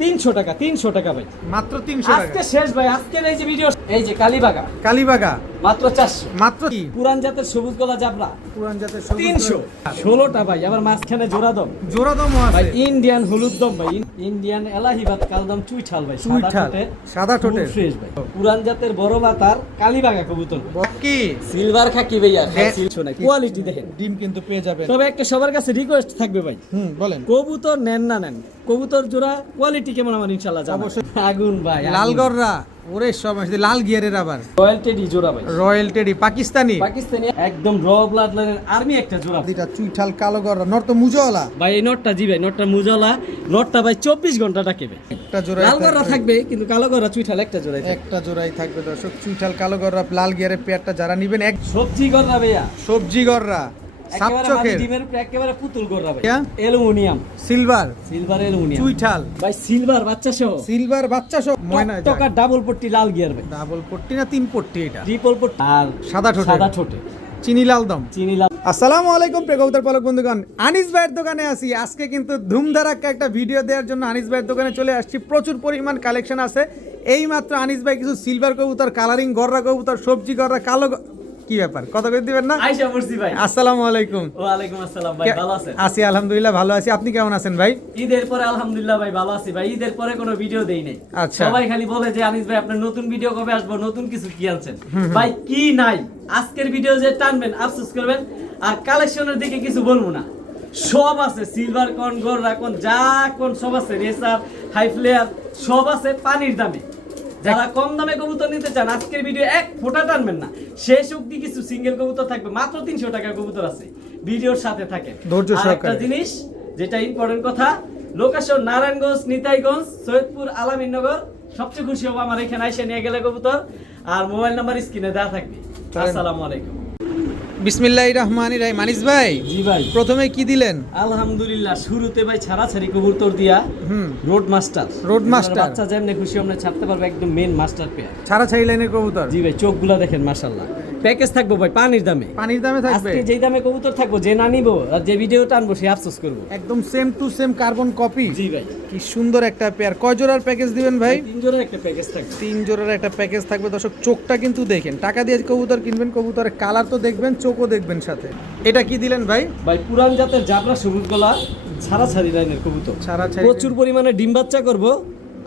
300 টাকা, 300 টাকা ভাই, মাত্র 300 টাকা। আজকে শেষ ভাই, আজকের এই যে ভিডিও, এই যে কালীবাগা কালীবাগা মাত্র 400, মাত্র কি পুরান জাতের সবুজ গলা জাবরা পুরান জাতের 300, 16টা ভাই, আবার মাঝখানে জোড়া দম জোড়া দামও ভাই, আছে। ইন্ডিয়ান হলুদ দম ভাই, ইন্ডিয়ান এলাহিবাদ কালদম চুইঠাল ভাই, চুইঠাল, সাদা ঠোঁটের ফ্রেশ ভাই, পুরান জাতের বড় বাতার কালীবাগা কবুতর, বকি সিলভার খাকি ভাইয়া, কোয়ালিটি দেখেন, ডিম কিন্তু পেয়ে যাবেন। তবে একটা সবার কাছে রিকোয়েস্ট থাকবে ভাই, বলেন কবুতর নেন না নেন, কবুতর জোড়া কোয়ালিটি কেমন আমার ইনশাআল্লাহ জানাবেন। অবশ্যই। আগুন ভাই, লালগররা ওরে সব আছে, লাল গিয়ারের আবার রয়্যাল টেডি জোড়া ভাই, রয়্যাল টেডি পাকিস্তানি পাকিস্তানি একদম র ব্লাড লাইনের আর্মি একটা জোড়া দুইটা চুইঠাল কালো গররা নর্ত মুজওয়ালা ভাই, এই নটটা জি ভাই, নটটা মুজালা, নটটা ভাই 24 ঘন্টা ডাকেবে, একটা জোড়া লাল গররা থাকবে কিন্তু কালো গররা চুইঠাল একটা জোড়াই থাকবে। একটা জোড়াই থাকবে দর্শক, চুইঠাল কালো গররা লাল গিয়ারের পেয়ারটা যারা নেবেন এক সবজি গররা ভাইয়া, সবজি গররা সাপ একেবারে চোখের মাটি ডিমের উপরে একেবারে পুতুল গররা ভাই, ইয়া? অ্যালুমিনিয়াম, সিলভার সিলভার অ্যালুমিনিয়াম চুইঠাল ভাই, সিলভার বাচ্চা সহ সিলভার বাচ্চা সব ময়না টকা ডাবল পট্টি লাল গিয়ার ভাই, ডাবল পট্টি না তিন পট্টি এটা ট্রিপল পট্টি আর সাদা ঠোঁটে সাদা ঠোঁটে চিনি লাল দম। চিনি লাল। আসসালামু আলাইকুম প্রিয় কবুতর পালক বন্ধুগণ, আনিস ভাইয়ের দোকানে আছি। আজকে কিন্তু ধুমধারাক্কা একটা ভিডিও দেওয়ার জন্য আনিস ভাইয়ের দোকানে চলে আসছি। প্রচুর পরিমাণ কালেকশন আছে। এই মাত্র আনিস ভাই কিছু সিলভার কবুতর, কালারিং গররা কবুতর, সবজি গররা, কালো কি ব্যাপার কথা কই দিবেন না? আয়েশা পড়ছি ভাই। আসসালামু আলাইকুম। ওয়ালাইকুম আসসালাম ভাই, ভালো আছেন? আছি আলহামদুলিল্লাহ ভালো আছি। আপনি কেমন আছেন ভাই? ঈদের পরে আলহামদুলিল্লাহ ভাই ভালো আছি ভাই। ঈদের পরে কোনো ভিডিও দেই নাই। আচ্ছা। সবাই খালি বলে যে আনিস ভাই আপনার নতুন ভিডিও কবে আসবে, নতুন কিছু কি আনছেন? ভাই কি নাই, আজকের ভিডিও যে টানবেন আফসোস করবেন। আর কালেকশনের দিকে কিছু বলবো না, সব আছে, সিলভার কোন গররা কোন যা কোন সব আছে, রেসার হাই ফ্লেয়ার সব আছে পানির দামে। যারা কম দামে কবুতর নিতে চান আজকের ভিডিও এক ফোঁটা টানবেন না, শেষ অবধি কিছু সিঙ্গেল কবুতর থাকবে, মাত্র 300 টাকার কবুতর আছে, ভিডিওর সাথে থাকে। ধৈর্য আর একটা সহকারে। জিনিস যেটা ইম্পর্টেন্ট কথা, লোকেশন নারায়ণগঞ্জ, নিতাইগঞ্জ, সৈয়দপুর, আলামিননগর। সবচেয়ে খুশি হবো আমার এখানে এসে নিয়ে গেলে কবুতর। আর মোবাইল নাম্বার স্ক্রিনে দেওয়া থাকবে। আসসালামু আলাইকুম। বিসমিল্লাহির রহমানির রহিম। আনিস ভাই জি ভাই, প্রথমে কি দিলেন? আলহামদুলিল্লাহ শুরুতে ভাই ছাড়াছাড়ি কবুতর দিয়া রোড মাস্টার। Road master. বাচ্চা যেমনি খুশি আমরা ছাড়তে পারবো, একদম মেন মাস্টার পেয়ার। ছাড়া ছাড়ি লাইনের কবুতর। জি ভাই, চোখগুলা দেখেন মাশাআল্লাহ। প্যাকেজ থাকবো ভাই পানির দামে। পানির দামে থাকবে। আজকে যেই দামে কবুতর থাকবো, যে না নিবো আর যে ভিডিও টানবো সে আফসোস করবো। একদম same to same carbon copy. জি ভাই, কি সুন্দর একটা পেয়ার। কয় জোড়ার প্যাকেজ দিবেন ভাই? 3 জোড়ার একটা প্যাকেজ থাকবে। 3 জোড়ার একটা প্যাকেজ থাকবে দর্শক। চোখটা কিন্তু দেখেন, টাকা দিয়ে কবুতর কিনবেন, কবুতরের কালার তো দেখবেন, চোখও দেখবেন সাথে। এটা কি দিলেন ভাই? ভাই পুরান জাতের জাবরা সবুজ গলা ছাড়াছাড়ি লাইনের কবুতর, ছাড়াছাড়ি। প্রচুর পরিমাণে ডিম বাচ্চা করবো,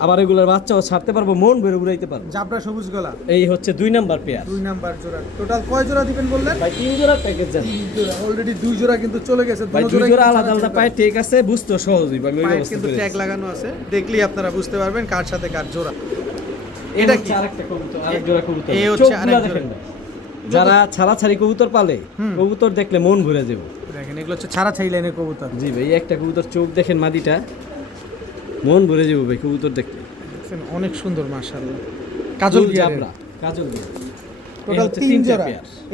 আবার এগুলোর বাচ্চাও ছাড়তে পারবো, মন ভরে উড়াইতে পারবো। জাবরা সবুজ গলা এই হচ্ছে 2 নাম্বার পেয়ার। 2 নাম্বার জোড়া। টোটাল কয় জোড়া দিবেন বললেন? ভাই 3 জোড়ার প্যাকেজ জানি। 3 জোড়া। অলরেডি 2 জোড়া কিন্তু চলে গেছে। ভাই 2 জোড়া আলাদা আলাদা পায়ে ঠিক আছে, বুঝতে সহজই ভাই। পায়ে কিন্তু ট্যাগ লাগানো আছে, দেখলেই আপনারা বুঝতে পারবেন কার সাথে কার জোড়া। এটা কি আরেকটা কবুতর, আরেক জোড়া কবুতর। এই হচ্ছে চোখগুলা আরেক দেখেন জোড়া। ভাই। যারা ছাড়াছাড়ি কবুতর পালে, কবুতর দেখলে মন ভরে যাবে। দেখেন এগুলো হচ্ছে ছাড়া ছাই লাইনের কবুতর। জি ভাই, একটা কবুতর চোখ দেখেন মাদিটা, মন ভরে যাবে ভাই কবুতর দেখলে। দেখছেন অনেক সুন্দর মাশাআল্লাহ। কাজল গিয়ারের। কাজল গিয়ার। টোটাল 3 জোড়া।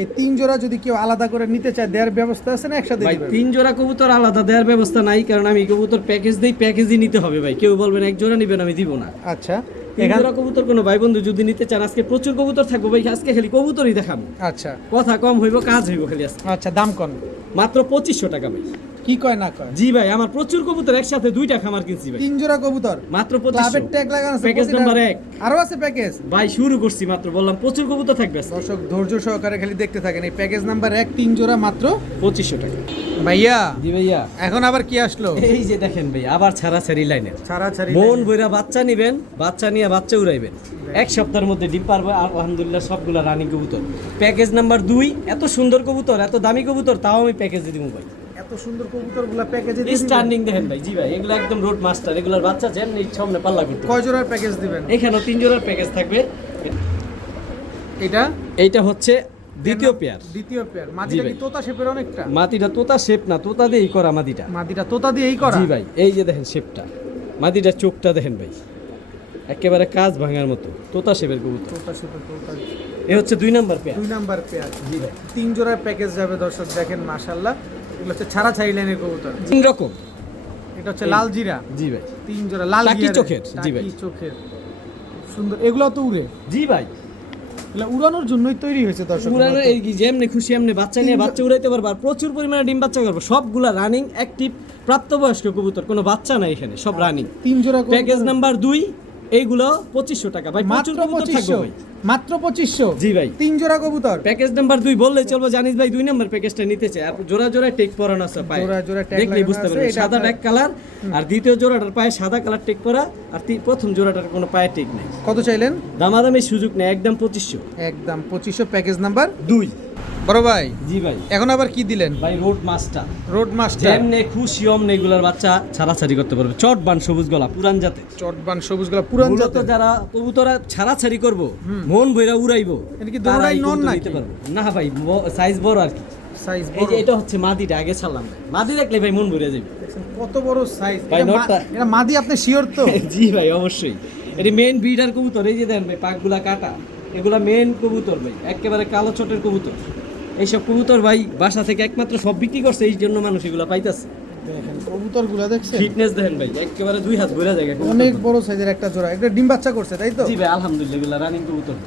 এই 3 জোড়া যদি কেউ আলাদা করে নিতে চায়, দেওয়ার ব্যবস্থা আছে না একসাথে ভাই দিবেন? 3 জোড়া কবুতর আলাদা দেওয়ার ব্যবস্থা নাই, কারণ আমি কবুতর প্যাকেজ দেই, প্যাকেজই নিতে হবে ভাই। কেউ বলবেন এক জোড়া নিবেন, আমি দিব না। আচ্ছা। 3 জোড়া কবুতর কোনো ভাই বন্ধু যদি নিতে চান, আজকে প্রচুর কবুতর থাকবো ভাই, আজকে খালি কবুতরই দেখাবো। আচ্ছা। কথা কম হইব, কাজ হইব খালি আজকে। আচ্ছা, দাম কোন? মাত্র 2500 টাকা ভাই। কি কয় না কয়? জি ভাই, আমার প্রচুর কবুতর একসাথে 2টা খামার কিনছি ভাই। 3 জোড়া কবুতর মাত্র ক্লাবের 2500। ট্যাগ লাগানো আছে। Package number 1। আরো আছে প্যাকেজ? ভাই শুরু করছি মাত্র, বললাম প্রচুর কবুতর থাকবে আজকে। দর্শক ধৈর্য সহকারে খালি দেখতে থাকেন। এই প্যাকেজ নাম্বার 1 3 জোড়া মাত্র 2500 টাকা। ভাইয়া জি ভাইয়া, এখন আবার কি আসলো? এই যে দেখেন ভাই, আবার ছাড়াছাড়ি লাইনের। ছাড়া ছাড়ি মন ভইরা বাচ্চা নিবেন, বাচ্চা নিয়ে বাচ্চা উড়াইবেন, 1 সপ্তাহের মধ্যে ডিম পারবে। আর আলহামদুলিল্লাহ সবগুলা রানিং কবুতর। প্যাকেজ নাম্বার 2, এত সুন্দর কবুতর, এত দামি কবুতর, তাও আমি প্যাকেজে দিব ভাই। এত সুন্দর কবুতরগুলো প্যাকেজে দিয়ে দিবেন? স্ট্যান্ডিং দেখেন ভাই। জি ভাই, এগুলো একদম রোড মাস্টার, এগুলোর বাচ্চা যেমনি সামনে পাল্লা করতে। কয় জোড়ার প্যাকেজ দিবেন? এখানেও 3 জোড়ার প্যাকেজ থাকবে। এটা এইটা হচ্ছে দ্বিতীয় পেয়ার। দ্বিতীয় পেয়ার। মাদিটা ভাই। কি তোতা শেপের অনেকটা? মাদিটা তোতা শেপ না, তোতা দিয়েই করা মাদিটা। মাদিটা তোতা দিয়েই করা? জি ভাই, এই যে দেখেন শেপটা, মাদিটার চোখটা দেখেন ভাই, একেবারে কাজ ভাঙার মতো তোতা শেপের কবুতর। তোতা শেপের তোতা। এ হচ্ছে 2 নাম্বার পেয়ার। 2 number pair. জি ভাই, 3 জোড়ার প্যাকেজ যাবে দর্শক, দেখেন মাশাআল্লাহ। এগুলো হচ্ছে ছাড়া ছাই লাইনের কবুতর। 3 রকম। এটা হচ্ছে লাল জিরা। জি ভাই, 3 জোড়া লাল টাকি গিয়ারের। চোখের। জি ভাই, টাকি চোখের। সুন্দর। এগুলো তো উড়ে? জি ভাই, এগুলা উড়ানোর জন্যই তৈরি হয়েছে দর্শক। উড়ানো এই কি যেমনি খুশি এমনি বাচ্চা নিয়ে বাচ্চা উড়াইতে পারবো, আর প্রচুর পরিমাণে ডিম বাচ্চা করবো। সবগুলা রানিং অ্যাক্টিভ প্রাপ্তবয়স্ক কবুতর, কোনো বাচ্চা নাই এখানে, সব রানিং। 3 জোড়া প্যাকেজ নাম্বার 2 এইগুলো 2500 টাকা ভাই, মাত্র প্রচুর কবুতর থাকবে 2500, ভাই। মাত্র 2500। জি ভাই। 3 জোড়া কবুতর। প্যাকেজ নাম্বার 2 বললে চলবে, জানিস ভাই 2 নাম্বার প্যাকেজটা নিতে চাই। আর জোড়া জোড়া টেক পরানো আছে পায়ে, জোড়া জোড়া tag দেখলেই লাগানো বুঝতে আছে, পারবেন। এটা সাদা আপনার- ট্যাগ কালার, আর দ্বিতীয় জোড়াটার পায়ে সাদা কালার টেক পরা, আর প্রথম জোড়াটার কোনো পায়ে টেক নেই। কত চাইলেন? দামাদামি সুযোগ নেই, একদম 2500। একদম 2500 প্যাকেজ নাম্বার 2। বড় ভাই জি ভাই। এখন আবার কি দিলেন? ভাই রোড মাস্টার, রোড মাস্টার। যেমনে খুশি অমনে এগুলার বাচ্চা ছাড়াছাড়ি করতে পারবে। চটবান সবুজ গলা, পুরান জাতে। চটবান সবুজগুলা পুরান মূলত জাতের। যারা কবুতরা ছাড়াছাড়ি করবো, মন বইরা উড়াইবো, এটা কি তারা দোনোটাই এই নন কবুতর নাকি? নিতে পারবে। না ভাই, সাইজ বড় আর কি। সাইজ এই বড়। যে এটা হচ্ছে মাদিটা, আগে ছাড়লাম ভাই। মাদি দেখলে ভাই মন ভরে যাবে। দেখছেন কত বড় সাইজ। ভাই, নটটা। এটা মাদি, আপনি শিওর তো? জি ভাই, অবশ্যই। এটি মেন ব্রিডার কবুতর। এই যে দেন ভাই, পাকগুলা কাটা, এগুলা মেন কবুতর ভাই, একেবারে কালো চটের কবুতর। এইসব কবুতর ভাই বাসা থেকে একমাত্র সব বিক্রি করছে, এই জন্য মানুষ এগুলা পাইতেছে। দেখেন কবুতরগুলা দেখছেন, ফিটনেস দেখেন ভাই, একেবারে 2 হাত ভরে যায় কবুতর। অনেক বড় সাইজের একটা জোড়া। একটা ডিম বাচ্চা করছে তাই তো? জি ভাই, আলহামদুলিল্লাহ, এগুলা রানিং কবুতর।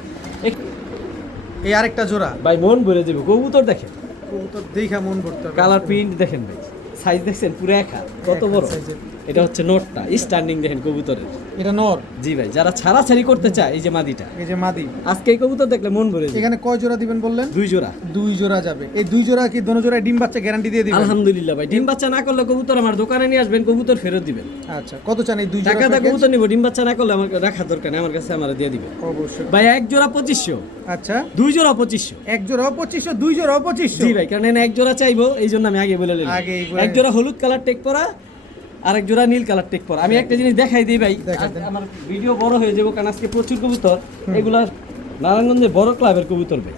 এই আরেকটা জোড়া। ভাই মন ভরে যাবে, কবুতর দেখেন, কবুতর দেখা মন ভরতে হবে। কালার প্রিন্ট দেখেন ভাই, সাইজ দেখছেন পুরো এক হাত, কত বড়। সাইজের। এটা হচ্ছে নোটটা, স্ট্যান্ডিং দেখেন কবুতরের। এটা নর। জি ভাই, যারা ছাড়াছাড়ি করতে চায়, এই যে মাদিটা, এই যে মাদি। আজকে এই কবুতর দেখলে মন ভরে যাবে। এখানে কয় জোড়া দিবেন বললেন? 2 জোড়া। 2 জোড়া যাবে। এই 2 জোড়া কি দোনো জোড়ায় ডিম বাচ্চা গ্যারান্টি দিয়ে দিবেন? আলহামদুলিল্লাহ ভাই, ডিম বাচ্চা না করলে কবুতর আমার দোকানে নিয়ে আসবেন, কবুতর ফেরত দিবেন। আচ্ছা, কত চান এই 2 জোড়া? টাকা দা package? কবুতর নিব, ডিম বাচ্চা না করলে আমার রাখার দরকার নেই, আমার কাছে আমার দিয়ে দিবেন। অবশ্যই। ভাই 1 জোড়া 2500, আচ্ছা, 2 জোড়া 2500। এক জোড়া 2500, 2 জোড়া 2500। জি ভাই, কারণ এনে 1 জোড়া চাইবো, এই জন্য আমি আগে বলে নিলাম। আগেই বলে- 1 জোড়া হলুদ কালার টেক পরা, আর 1 জোড়া নীল কালার টেক পরা। আমি একটা জিনিস দেখাই দিই ভাই, দেখাই দেন। আমার ভিডিও বড় হয়ে যাবো, কারণ আজকে প্রচুর কবুতর। এগুলা নারায়ণগঞ্জের বড় ক্লাবের কবুতর ভাই,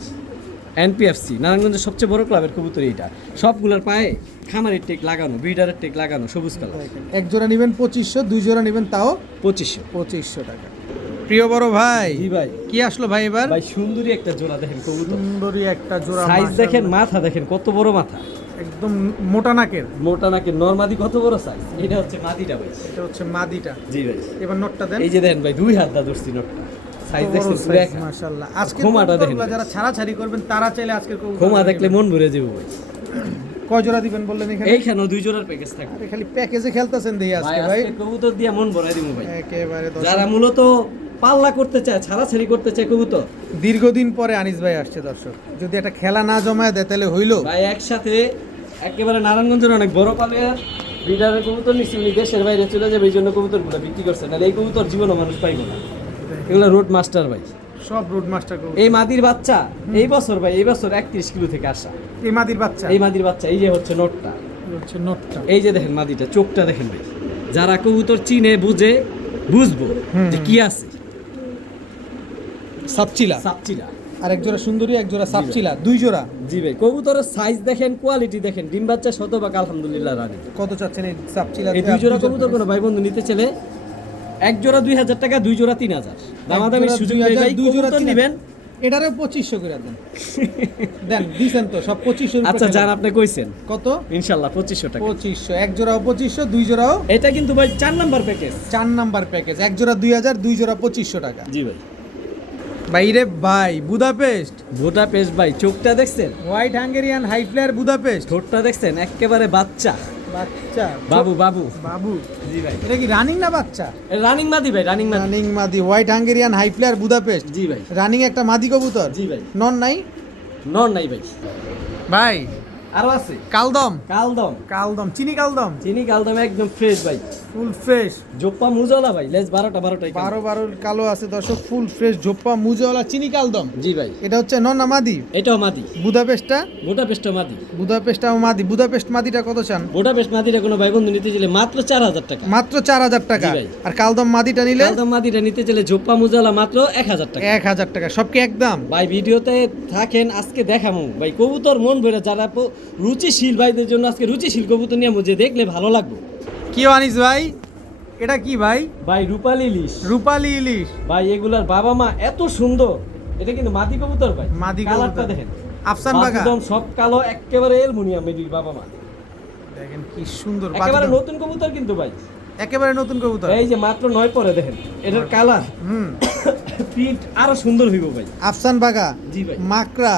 এনপিএফসি নারায়ণগঞ্জের সবচেয়ে বড় ক্লাবের কবুতর এইটা। সবগুলোর পায়ে খামারের টেক লাগানো, ব্রিডারের টেক লাগানো, সবুজ কালার। এক জোড়া নেবেন 2500, 2 জোড়া নেবেন তাও 2500। 2500 টাকা। প্রিয় বড় ভাই, জি ভাই। কি আসলো ভাই এবার? ভাই সুন্দরী একটা জোড়া দেখেন কবুতর, সুন্দরী একটা জোড়া। সাইজ মাশাআল্লাহ। দেখেন, মাথা দেখেন কত বড় মাথা, একদম মোটা নাকের। মোটা নাকি নরমাদি কত বড় সাইজ। এটা হচ্ছে মাদিটা ভাই। এটা হচ্ছে মাদিটা। জি ভাই। এবার নটটা দেন। এই যে দেখেন ভাই, 2 হাত দা ধরছি নটটা, সাইজ কত বড় দেখছেন পুরো size, এক হাত। মাশাআল্লাহ। আজকে খোমাটা দেখেন কবুতরগুলো যারা ছাড়াছাড়ি করবেন তারা চাইলে আজকের কবুতর খোমা দেখলে মন ভরে যাবে ভাই। কয় জোড়া দিবেন বললেন এখানে? এইখানেও 2 জোড়ার প্যাকেজ থাকবে আরে খালি প্যাকেজে খেলতেছেন দেই ভাই। আজকে ভাই। আজকে কবুতর দিয়ে মন ভরাই দিব ভাই। একেবারে যারা মূলত পাল্লা করতে চায়, ছাড়াছাড়ি করতে চায় কবুতর, দীর্ঘদিন পরে আনিস ভাই আসছে দর্শক। যদি একটা খেলা না জমায় দেয় তাহলে হইলো। ভাই একসাথে একেবারে নারায়ণগঞ্জের অনেক বড় পালের ব্রিডারের কবুতর নিচ্ছি, উনি দেশের বাইরে চলে যাবে, এই জন্য কবুতরগুলো বিক্রি করছে, নাহলে এই কবুতর জীবনও মানুষ পাইবো না। এগুলো রোড মাস্টার ভাই। সব রোড মাস্টার কবুতর। এই মাদির বাচ্চা এই বছর ভাই, এই বছর 31 কিলো থেকে আসা এই মাদির বাচ্চা। এই মাদির বাচ্চা। এই যে হচ্ছে নোটটা, এই হচ্ছে নটটা। এই যে দেখেন মাদিটা, চোখটা দেখেন ভাই। যারা কবুতর চিনে বুঝে বুঝবো যে কি আছে। সাপচিলা। সাপচিলা। আর এক জোড়া সুন্দরী, এক জোড়া সাপচিলা, 2 জোড়া। জি ভাই, কবুতরের সাইজ দেখেন, কোয়ালিটি দেখেন, ডিম বাচ্চা শতভাগ আলহামদুলিল্লাহ রানি। কত চাচ্ছেন এই সাপচিলা? এই 2 জোড়া কবুতর কোনো ভাই বন্ধু নিতে চলে 1 জোড়া 2000 টাকা, 2 জোড়া 3000। দামাদামি সুযোগ নেই ভাই, 2 জোড়া কবুতর নেবেন। এটারে 2500 করে দেন। দেন দিছেন তো সব 2500 আচ্ছা জান, আপনি কইছেন কত? ইনশাআল্লাহ 2500 টাকা। 2500। এক জোড়াও 2500, 2 জোড়াও। এটা কিন্তু ভাই 4 নাম্বার প্যাকেজ। 4 number package. এক জোড়া 2000, 2 জোড়া 2500 টাকা। জি ভাই। ভাই রে ভাই, বুদাপেস্ট। বুদাপেস্ট ভাই, চোখটা দেখছেন, white Hungarian high flyer Budapest. ঠোঁটটা দেখছেন, একেবারে বাচ্চা বাচ্চা। বাবু বাবু। বাবু। জি ভাই। এটা কি রানিং না বাচ্চা? রানিং মাদি ভাই, রানিং মাদি। রানিং মাদি, white Hungarian high flyer Budapest. জি ভাই। রানিং একটা মাদি কবুতর। জি ভাই। নন নাই? নর নাই ভাই, ভাই আরো আছে। কালদম। কালদম। কালদম, চিনি কালদম। চিনি কালদম একদম ফ্রেশ ভাই, ফুল ফ্রেশ। জোপ্পা মুজলা ভাই, লেজ 12টাই 12 কালো আছে দর্শক, ফুল ফ্রেশ ঝোপ্পা মুজওয়ালা চিনি কালদম। জি ভাই। এটা হচ্ছে নন না মাদি? এটাও মাদি। বুদাপেস্টটা? বুদাপেস্ট মাদি। বুদাপেস্টটা মাদি। বুদাপেস্ট মাদিটা কত চান? বুদাপেস্ট মাদিটা কোনো ভাই বন্ধু নিতে চলে মাত্র 4000 টাকা। মাত্র 4000 টাকা। জি ভাই। আর কালদম মাদিটা নিলে কালদম মাদিটা নিতে চলে জোপ্পা মুজলা মাত্র 1000 টাকা। 1000 টাকা। সব কি একদম? ভাই ভিডিওতে থাকেন, আজকে দেখামু ভাই কবুতর মন ভরে, যারা রুচিশীল ভাইদের জন্য আজকে রুচিশীল কবুতর নিয়ে যে দেখলে ভালো লাগবে। কি আনিস ভাই, এটা কি ভাই? ভাই রূপালী ইলিশ। রূপালী ইলিশ। ভাই এগুলার বাবা মা এত সুন্দর, এটা কিন্তু মাদি কবুতর ভাই। মাদি কালারটা কবুতর। দেখেন, আফসান বাগা। একদম সব কালো, একেবারে অ্যালুমিনিয়াম এটির বাবা মা। দেখেন কি সুন্দর একেবারে বাজুদম। নতুন কবুতর কিন্তু ভাই, একেবারে নতুন কবুতর। এই যে মাত্র 9 পরে দেখেন এটার কালার হুম। প্রিন্ট আরো সুন্দর হইব ভাই। আফসান বাগা, জি ভাই। মাকড়া,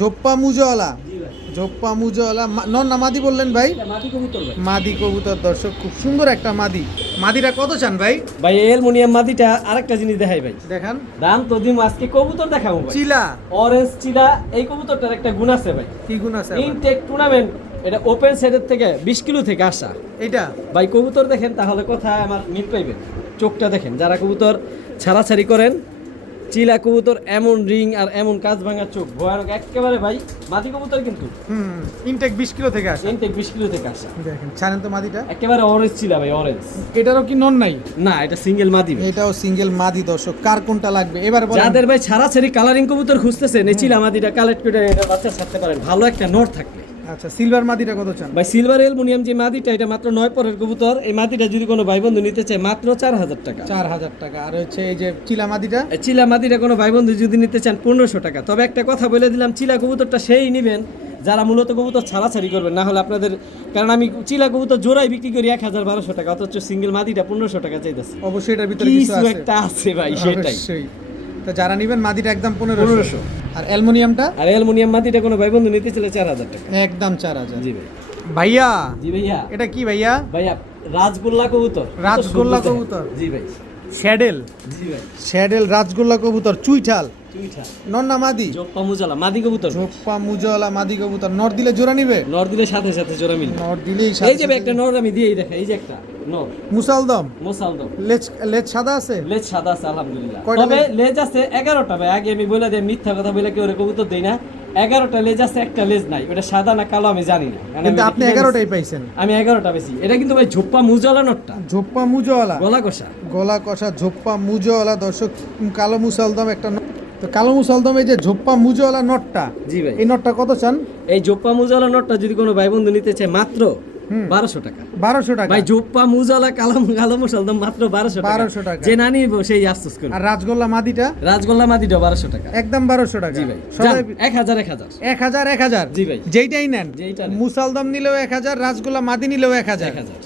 জোপ্পা মুজওয়ালা, জি ভাই। জোপ্পা মুজওয়ালা নন না মাদি বললেন ভাই? এটা মাদি কবুতর ভাই। মাদি কবুতর দর্শক, খুব সুন্দর একটা মাদি। মাদিটা কত চান ভাই? ভাই অ্যালুমিনিয়াম মাদিটা আরেকটা জিনিস দেখাই ভাই। দেখান। দাম তো দিম, আজকে কবুতর দেখাবো ভাই। চিলা, অরেঞ্জ চিলা, এই কবুতরটার একটা গুণ আছে ভাই। কি গুণ আছে আবার? ইনটেক টুর্নামেন্ট, এটা ওপেন সাইডের থেকে 20 কিলো থেকে আসা। এটা ভাই কবুতর দেখেন তাহলে কোথায় আমার মিল পাইবেন। চোখটা দেখেন, যারা কবুতর ছাড়াছাড়ি করেন, চিলা কবুতর এমন রিং আর এমন কাজ ভাঙা চোখ, ভয়ানক একেবারে ভাই। মাদি কবুতর কিন্তু ইনটেক 20 কিলো থেকে আসে। ইনটেক 20 কিলো থেকে আসা। দেখেন ছাড়েন তো মাদিটা। একেবারে অরেঞ্জ চিলা ভাই, অরেঞ্জ। এটারও কি নন নাই? না, এটা সিঙ্গেল মাদি ভাই। এটাও সিঙ্গেল মাদি দর্শক, কার কোনটা লাগবে এবার বলেন। যাদের ভাই ছাড়াছাড়ি কালারিং কবুতর খুঁজতেছেন, এই চিলা মাদিটা কালেক্ট করে এটা বাচ্চা ছাড়তে পারেন, ভালো একটা নর থাকলে। আচ্ছা, সিলভার মাদিটা কত চান? ভাই সিলভার অ্যালুমিনিয়াম যে মাদিটা, এটা মাত্র 9 পরের কবুতর। এই মাদিটা যদি কোনো ভাই বন্ধু নিতে চায় মাত্র 4000 টাকা। 4000 টাকা। আর হচ্ছে এই যে চিলা মাদিটা, এই চিলা মাদিটা কোনো ভাই বন্ধু যদি নিতে চান 1500 টাকা। তবে একটা কথা বলে দিলাম, চিলা কবুতরটা সেই নেবেন যারা মূলত কবুতর ছাড়াছাড়ি করবেন, না হলে আপনাদের, কারণ আমি চিলা কবুতর জোড়াই বিক্রি করি 1000-1200 টাকা, অথচ সিঙ্গেল মাদিটা 1500 টাকা চাইতেছে। অবশ্যই এটার ভিতরে কিছু কিছু আছে। একটা আছে ভাই, সেটাই। অবশ্যই। তো যারা নেবেন মাদিটা একদম 1500। 1500। আর অ্যালুমিনিয়ামটা আর অ্যালুমিনিয়াম মাদিটা কোনো ভাই বন্ধু নিতে চাইলে 4000 টাকা। একদম 4000। জি ভাই। ভাইয়া, জি ভাইয়া। এটা কি ভাইয়া? ভাইয়া রাজগোল্লা কবুতর। রাজগোল্লা কত সুন্দর কবুতর। দেখেন। জি ভাই। শ্যাডেল, জি ভাই। শ্যাডেল রাজগোল্লা কবুতর, চুইঠাল, চুইঠা। নর না মাদি? জোপ্পা মুজালা মাদি কবুতর। ঝোপ্পা মুজওয়ালা মাদি কবুতর। নর দিলে জোড়া নিবে? নর দিলে সাথে সাথে জোড়া মিলবে। নর দিলেই এই যে ভাই একটা নর আমি দিয়েই দেখা, এই যে একটা নর মুসালদম। মোসালদম। লেজ লেজ সাদা আছে? লেজ সাদা আছে আলহামদুলিল্লাহ। কয়টা তবে লেজ? লেজ আছে 11টা ভাই। আগে আমি বলে দিই, মিথ্যা কথা বলে কেউ কবুতর দেই না। 11টা লেজ আছে, একটা লেজ নাই। ওটা সাদা না কালো আমি জানি না, কারণ কিন্তু আমি আপনি কিনে 11টাই নিছি। পাইছেন। আমি 11টা বেশি। এটা কিন্তু ভাই ঝোপ্পা মুজালা নটটা, ঝোপ্পা মুজওয়ালা, গলা কষা। গলা কষা ঝোপ্পা মুজওয়ালা দর্শক, কালো মুসালদম একটা তো কালো মুসালদম, এই যে ঝোপ্পা মুজওয়ালা নটটা, জি ভাই। এই নটটা কত চান? এই জোপ্পা মুজালা নটটা যদি কোনো ভাই বন্ধু নিতে চায় মাত্র 1200 টাকা। 1200 টাকা। ভাই জোপ্পা মুজালা কালো মুসালদম মাত্র 1200 টাকা। 1200 টাকা। যে না নিব সেই আফসোস করবে। আর রাজগোল্লা মাদিটা রাজগোল্লা মাদিটা 1200 টাকা। একদম 1200 টাকা। জি ভাই। সবাই 1000 1000। জি ভাই। যেইটাই নেন, যেইটা নেন। মুসালদম নিলেও 1000, রাজগোল্লা মাদি নিলেও 1000। 1000।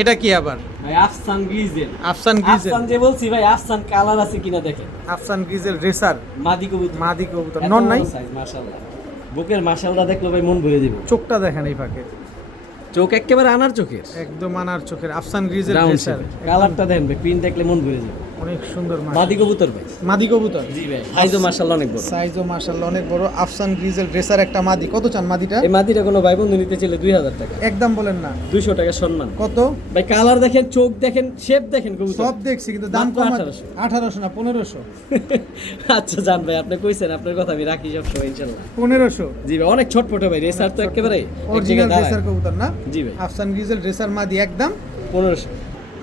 এটা কি আবার? ভাই আফসান গ্রিজেল। আফসান গ্রিজেল। আফসান যে বলছি ভাই, আফসান কালার আছে কিনা দেখেন। আফসান গ্রিজেল রেসার মাদি কবুতর। মাদি কবুতর। নন নাই? সাইজ মাশাআল্লাহ। বুকের মাশাআল্লাহ দেখলে ভাই মন ভরে দিবে। চোখটা দেখেন এই ফাঁকে, চোখ একেবারে আনার চোখের। একদম আনার চোখের। আফসান গ্রিজেল রাউন্ড রেসার, কালারটা দেখেন ভাই, প্রিন্ট দেখলে মন ভরে যাবে। অনেক সুন্দর মাদি কবুতর ভাই। মাদি কবুতর। জি ভাই। সাইজও মাশাআল্লাহ অনেক বড়। সাইজও মাশাআল্লাহ অনেক বড়। আফসান গ্রিজেল রেসার একটা মাদি, কত চান মাদিটা? এই মাদিটা কোনো ভাই বন্ধু নিতে চাইলে 2000 টাকা। একদম বলেন না। 200 টাকা সম্মান। কত? ভাই কালার দেখেন, চোখ দেখেন, শেপ দেখেন কবুতর। সব দেখছি কিন্তু দাম মাত্র কম। 1800 1800 না 1500? আচ্ছা জান ভাই, আপনি কইছেন, আপনার কথা আমি রাখি সব সময় ইনশাআল্লাহ। 1500 জি ভাই, অনেক ছটপট ভাই, রেসার তো একেবারে এক অরিজিনাল জায়গায় দাঁড়ায়। রেসার কবুতর না? জি ভাই। আফসান গ্রিজেল রেসার মাদি একদম 1500।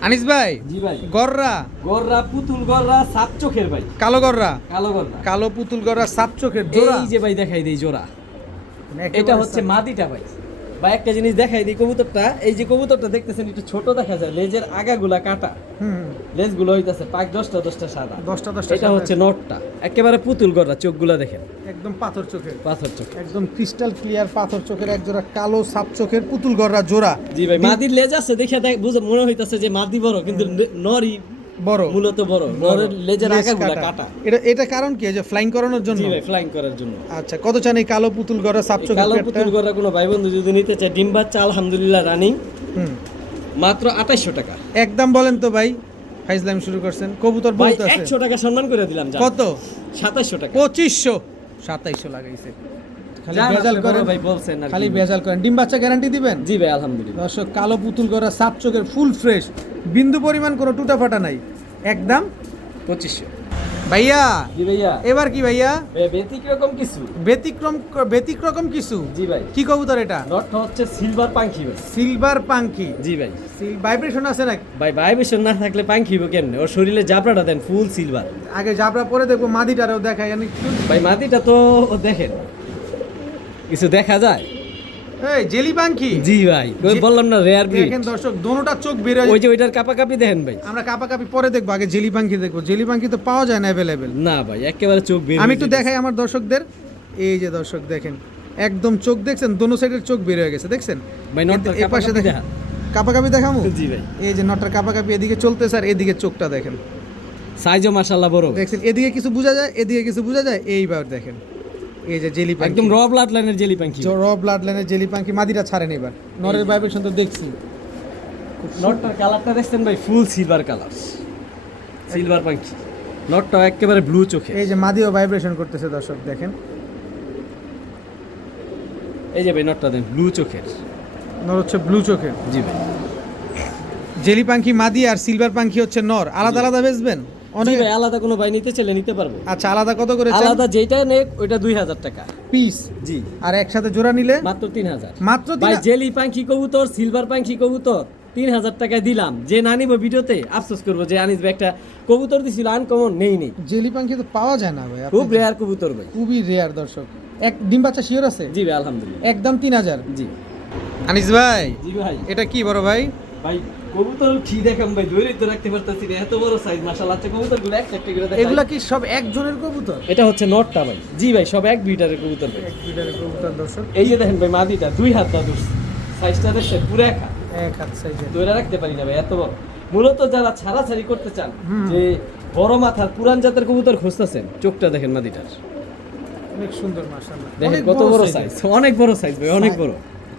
আনিস ভাই, জি ভাই। গররা, গররা পুতুল গররা সাপ চোখের ভাই। কালো গররা, কালো গররা। কালো পুতুল গররা সাপ চোখের জোড়া। এই যে ভাই দেখাই দেই জোড়া। একেবারে এটা হচ্ছে সাপ। মাদিটা ভাই। ভাই একটা জিনিস দেখাই দিই, কবুতরটা, এই যে কবুতরটা দেখতেছেন একটু ছোট দেখা যায়, লেজের আগাগুলা কাটা, হুম, লেজগুলো হইতাছে পাক 10টা সাদা। 10টা এটা হচ্ছে নটটা, একেবারে পুতুল গররা, চোখগুলা দেখেন একদম পাথর চোখের, পাথর চোখ। একদম ক্রিস্টাল ক্লিয়ার পাথর চোখের এক জোড়া কালো সাপ চোখের পুতুল গররা জোড়া। জি ভাই, মাদির লেজ আছে দেখে বুঝে মনে হইতাছে যে মাদি বড়, কিন্তু নরই বড়, মূলত বড়। নরের লেজের লেজ আগাগুলা কাটা। এটা কারণ কি? এই যে ফ্লাইং করানোর জন্য? জি ভাই, ফ্লাইং করার জন্য। আচ্ছা, কত চান এই কালো পুতুল গররা সাপ এই চোখের কালো পেটটা? পুতুল গররা কোনো ভাই বন্ধু যদি নিতে চায়, ডিম বাচ্চা আলহামদুলিল্লাহ রানিং, হুম, মাত্র 2800 টাকা। একদম বলেন তো ভাই, ফাইজলাম শুরু করছেন। কবুতর ভাই বলতে আছে 100 টাকা সম্মান করে দিলাম। জান। কত? 2700 টাকা। 2500। 2700 লাগাইছে। খালি জান, ভেজাল আপনি করেন বড় ভাই বলছেন আর খালি কি। ভেজাল করেন। ডিম বাচ্চা গ্যারান্টি দিবেন? জি ভাই আলহামদুলিল্লাহ। দর্শক, কালো পুতুল গড়া সাপ চোখের, ফুল ফ্রেশ, বিন্দু পরিমাণ কোনো টুটা ফাটা নাই, একদম 2500। ভাইয়া। জি ভাইয়া। এবার কি ভাইয়া? ব্যতিক্রম কিছু। ব্যতিক্রম কিছু। জি ভাই। কি কবুতর এটা? নটটা হচ্ছে সিলভার পাঙ্খি ভাই। সিলভার পাঙ্কি। জি ভাই। ভাইব্রেশন আছে নাকি? ভাই ভাইব্রেশন না থাকলে পাঙ্খি হবে কেমনে? ওর শরীরে জাবরাটা দেন ফুল সিলভার। আগে জাবরা পরে দেখবো, মাদিটারেও দেখায় জানি। ভাই মাদিটা তো দেখেন, কিছু দেখা যায়। এই জেলি পাঙ্কি। জি ভাই, ওই বললাম না রেয়ার ব্রিড। দেখেন দর্শক, দোনোটা চোখ বের হয়ে ওই যে ওইটার কাপাকাপি দেখেন ভাই। আমরা কাপাকাপি পরে দেখবো, আগে জেলি পাঙ্কি দেখবো। জেলি পাঙ্কি তো পাওয়া যায় না অ্যাভেলেবেল। না ভাই, একেবারে চোখ বের। আমি একটু দেখাই আমার দর্শকদের। এই যে দর্শক দেখেন, একদম চোখ দেখছেন, দোনো সাইডের চোখ বের হয়ে গেছে, দেখছেন? ভাই নটটার এই পাশে কাপাকাপি দেখেন, দেখা। কাপাকাপি দেখামু। জি ভাই। এই যে নটটার কাপাকাপি এদিকে চলতেছে, আর এদিকে চোখটা দেখেন, সাইজও মাশাআল্লাহ বড় ভাই। দেখছেন এদিকে কিছু বোঝা যায়, এদিকে কিছু বোঝা যায়। এইবার দেখেন এই যে জেলি পাখি, একদম র ব্লাড লাইনের জেলি পাখি। র ব্লাড লাইনের জেলি পাখি, মাদিটা ছাড়েন এবার। নরের ভাইব্রেশন তো দেখছি। নটটার কালারটা দেখছেন ভাই, ফুল সিলভার কালার, সিলভার পাখি। নটটা একেবারে ব্লু চোখে। এই যে মাদিও ভাইব্রেশন করতেছে দর্শক দেখেন। এই যে ভাই নটটা দেন ব্লু চোখের। নর হচ্ছে ব্লু চোখের। জি ভাই। জেলি পাখি মাদি আর সিলভার পাখি হচ্ছে নর। আলাদা আলাদা বেচবেন? জি অনেক। ভাই, আলাদা কোনো ভাই নিতে চাইলে নিতে পারবো। আচ্ছা, আলাদা কত করে আলাদা যেটা নেক ওইটা 2000 টাকা পিস? জি। আর একসাথে জোড়া নিলে মাত্র 3000। মাত্র ভাই জেলি পাখি কবুতর, সিলভার পাখি কবুতর 3000 টাকায় দিলাম। যে না নিব ভিডিওতে আফসোস করবো যে আনিস ভাই একটা কবুতর দিছিল আনকমন নেই। জেলি পাখি তো পাওয়া যায় না ভাই, খুব রেয়ার কবুতর ভাই। খুবই রেয়ার দর্শক। এক ডিম বাচ্চা শিওর আছে? জি ভাই আলহামদুলিল্লাহ। একদম 3000। জি। আনিস ভাই জি ভাই। এটা কি বড় ভাই? ভাই কবুতর কি দেখাম ভাই, ধরেই তো রাখতে পারতাছি না, এত বড় সাইজ মাশাআল্লাহ। আচ্ছা কবুতরগুলো একটা একটা করে দেখাই। এগুলা কি সব একজনের কবুতর? এটা হচ্ছে নটটা ভাই। জি ভাই, সব এক বিটারের কবুতর ভাই। এক বিটারের কবুতর দর্শক। এই যে দেখেন ভাই মাদিটা 2 হাত দাদুর সাইজটা দেখছেন পুরো এক হাত। এক হাত সাইজের। ধরে রাখতে পারি না ভাই, এত বড়। মূলত যারা ছাড়াছাড়ি করতে চান, হুম। যে বড় মাথার পুরান জাতের কবুতর খুঁজতেছেন, চোখটা দেখেন মাদিটার, অনেক সুন্দর মাশাআল্লাহ। দেখেন কত বড় সাইজ, অনেক বড় সাইজ ভাই, অনেক বড়।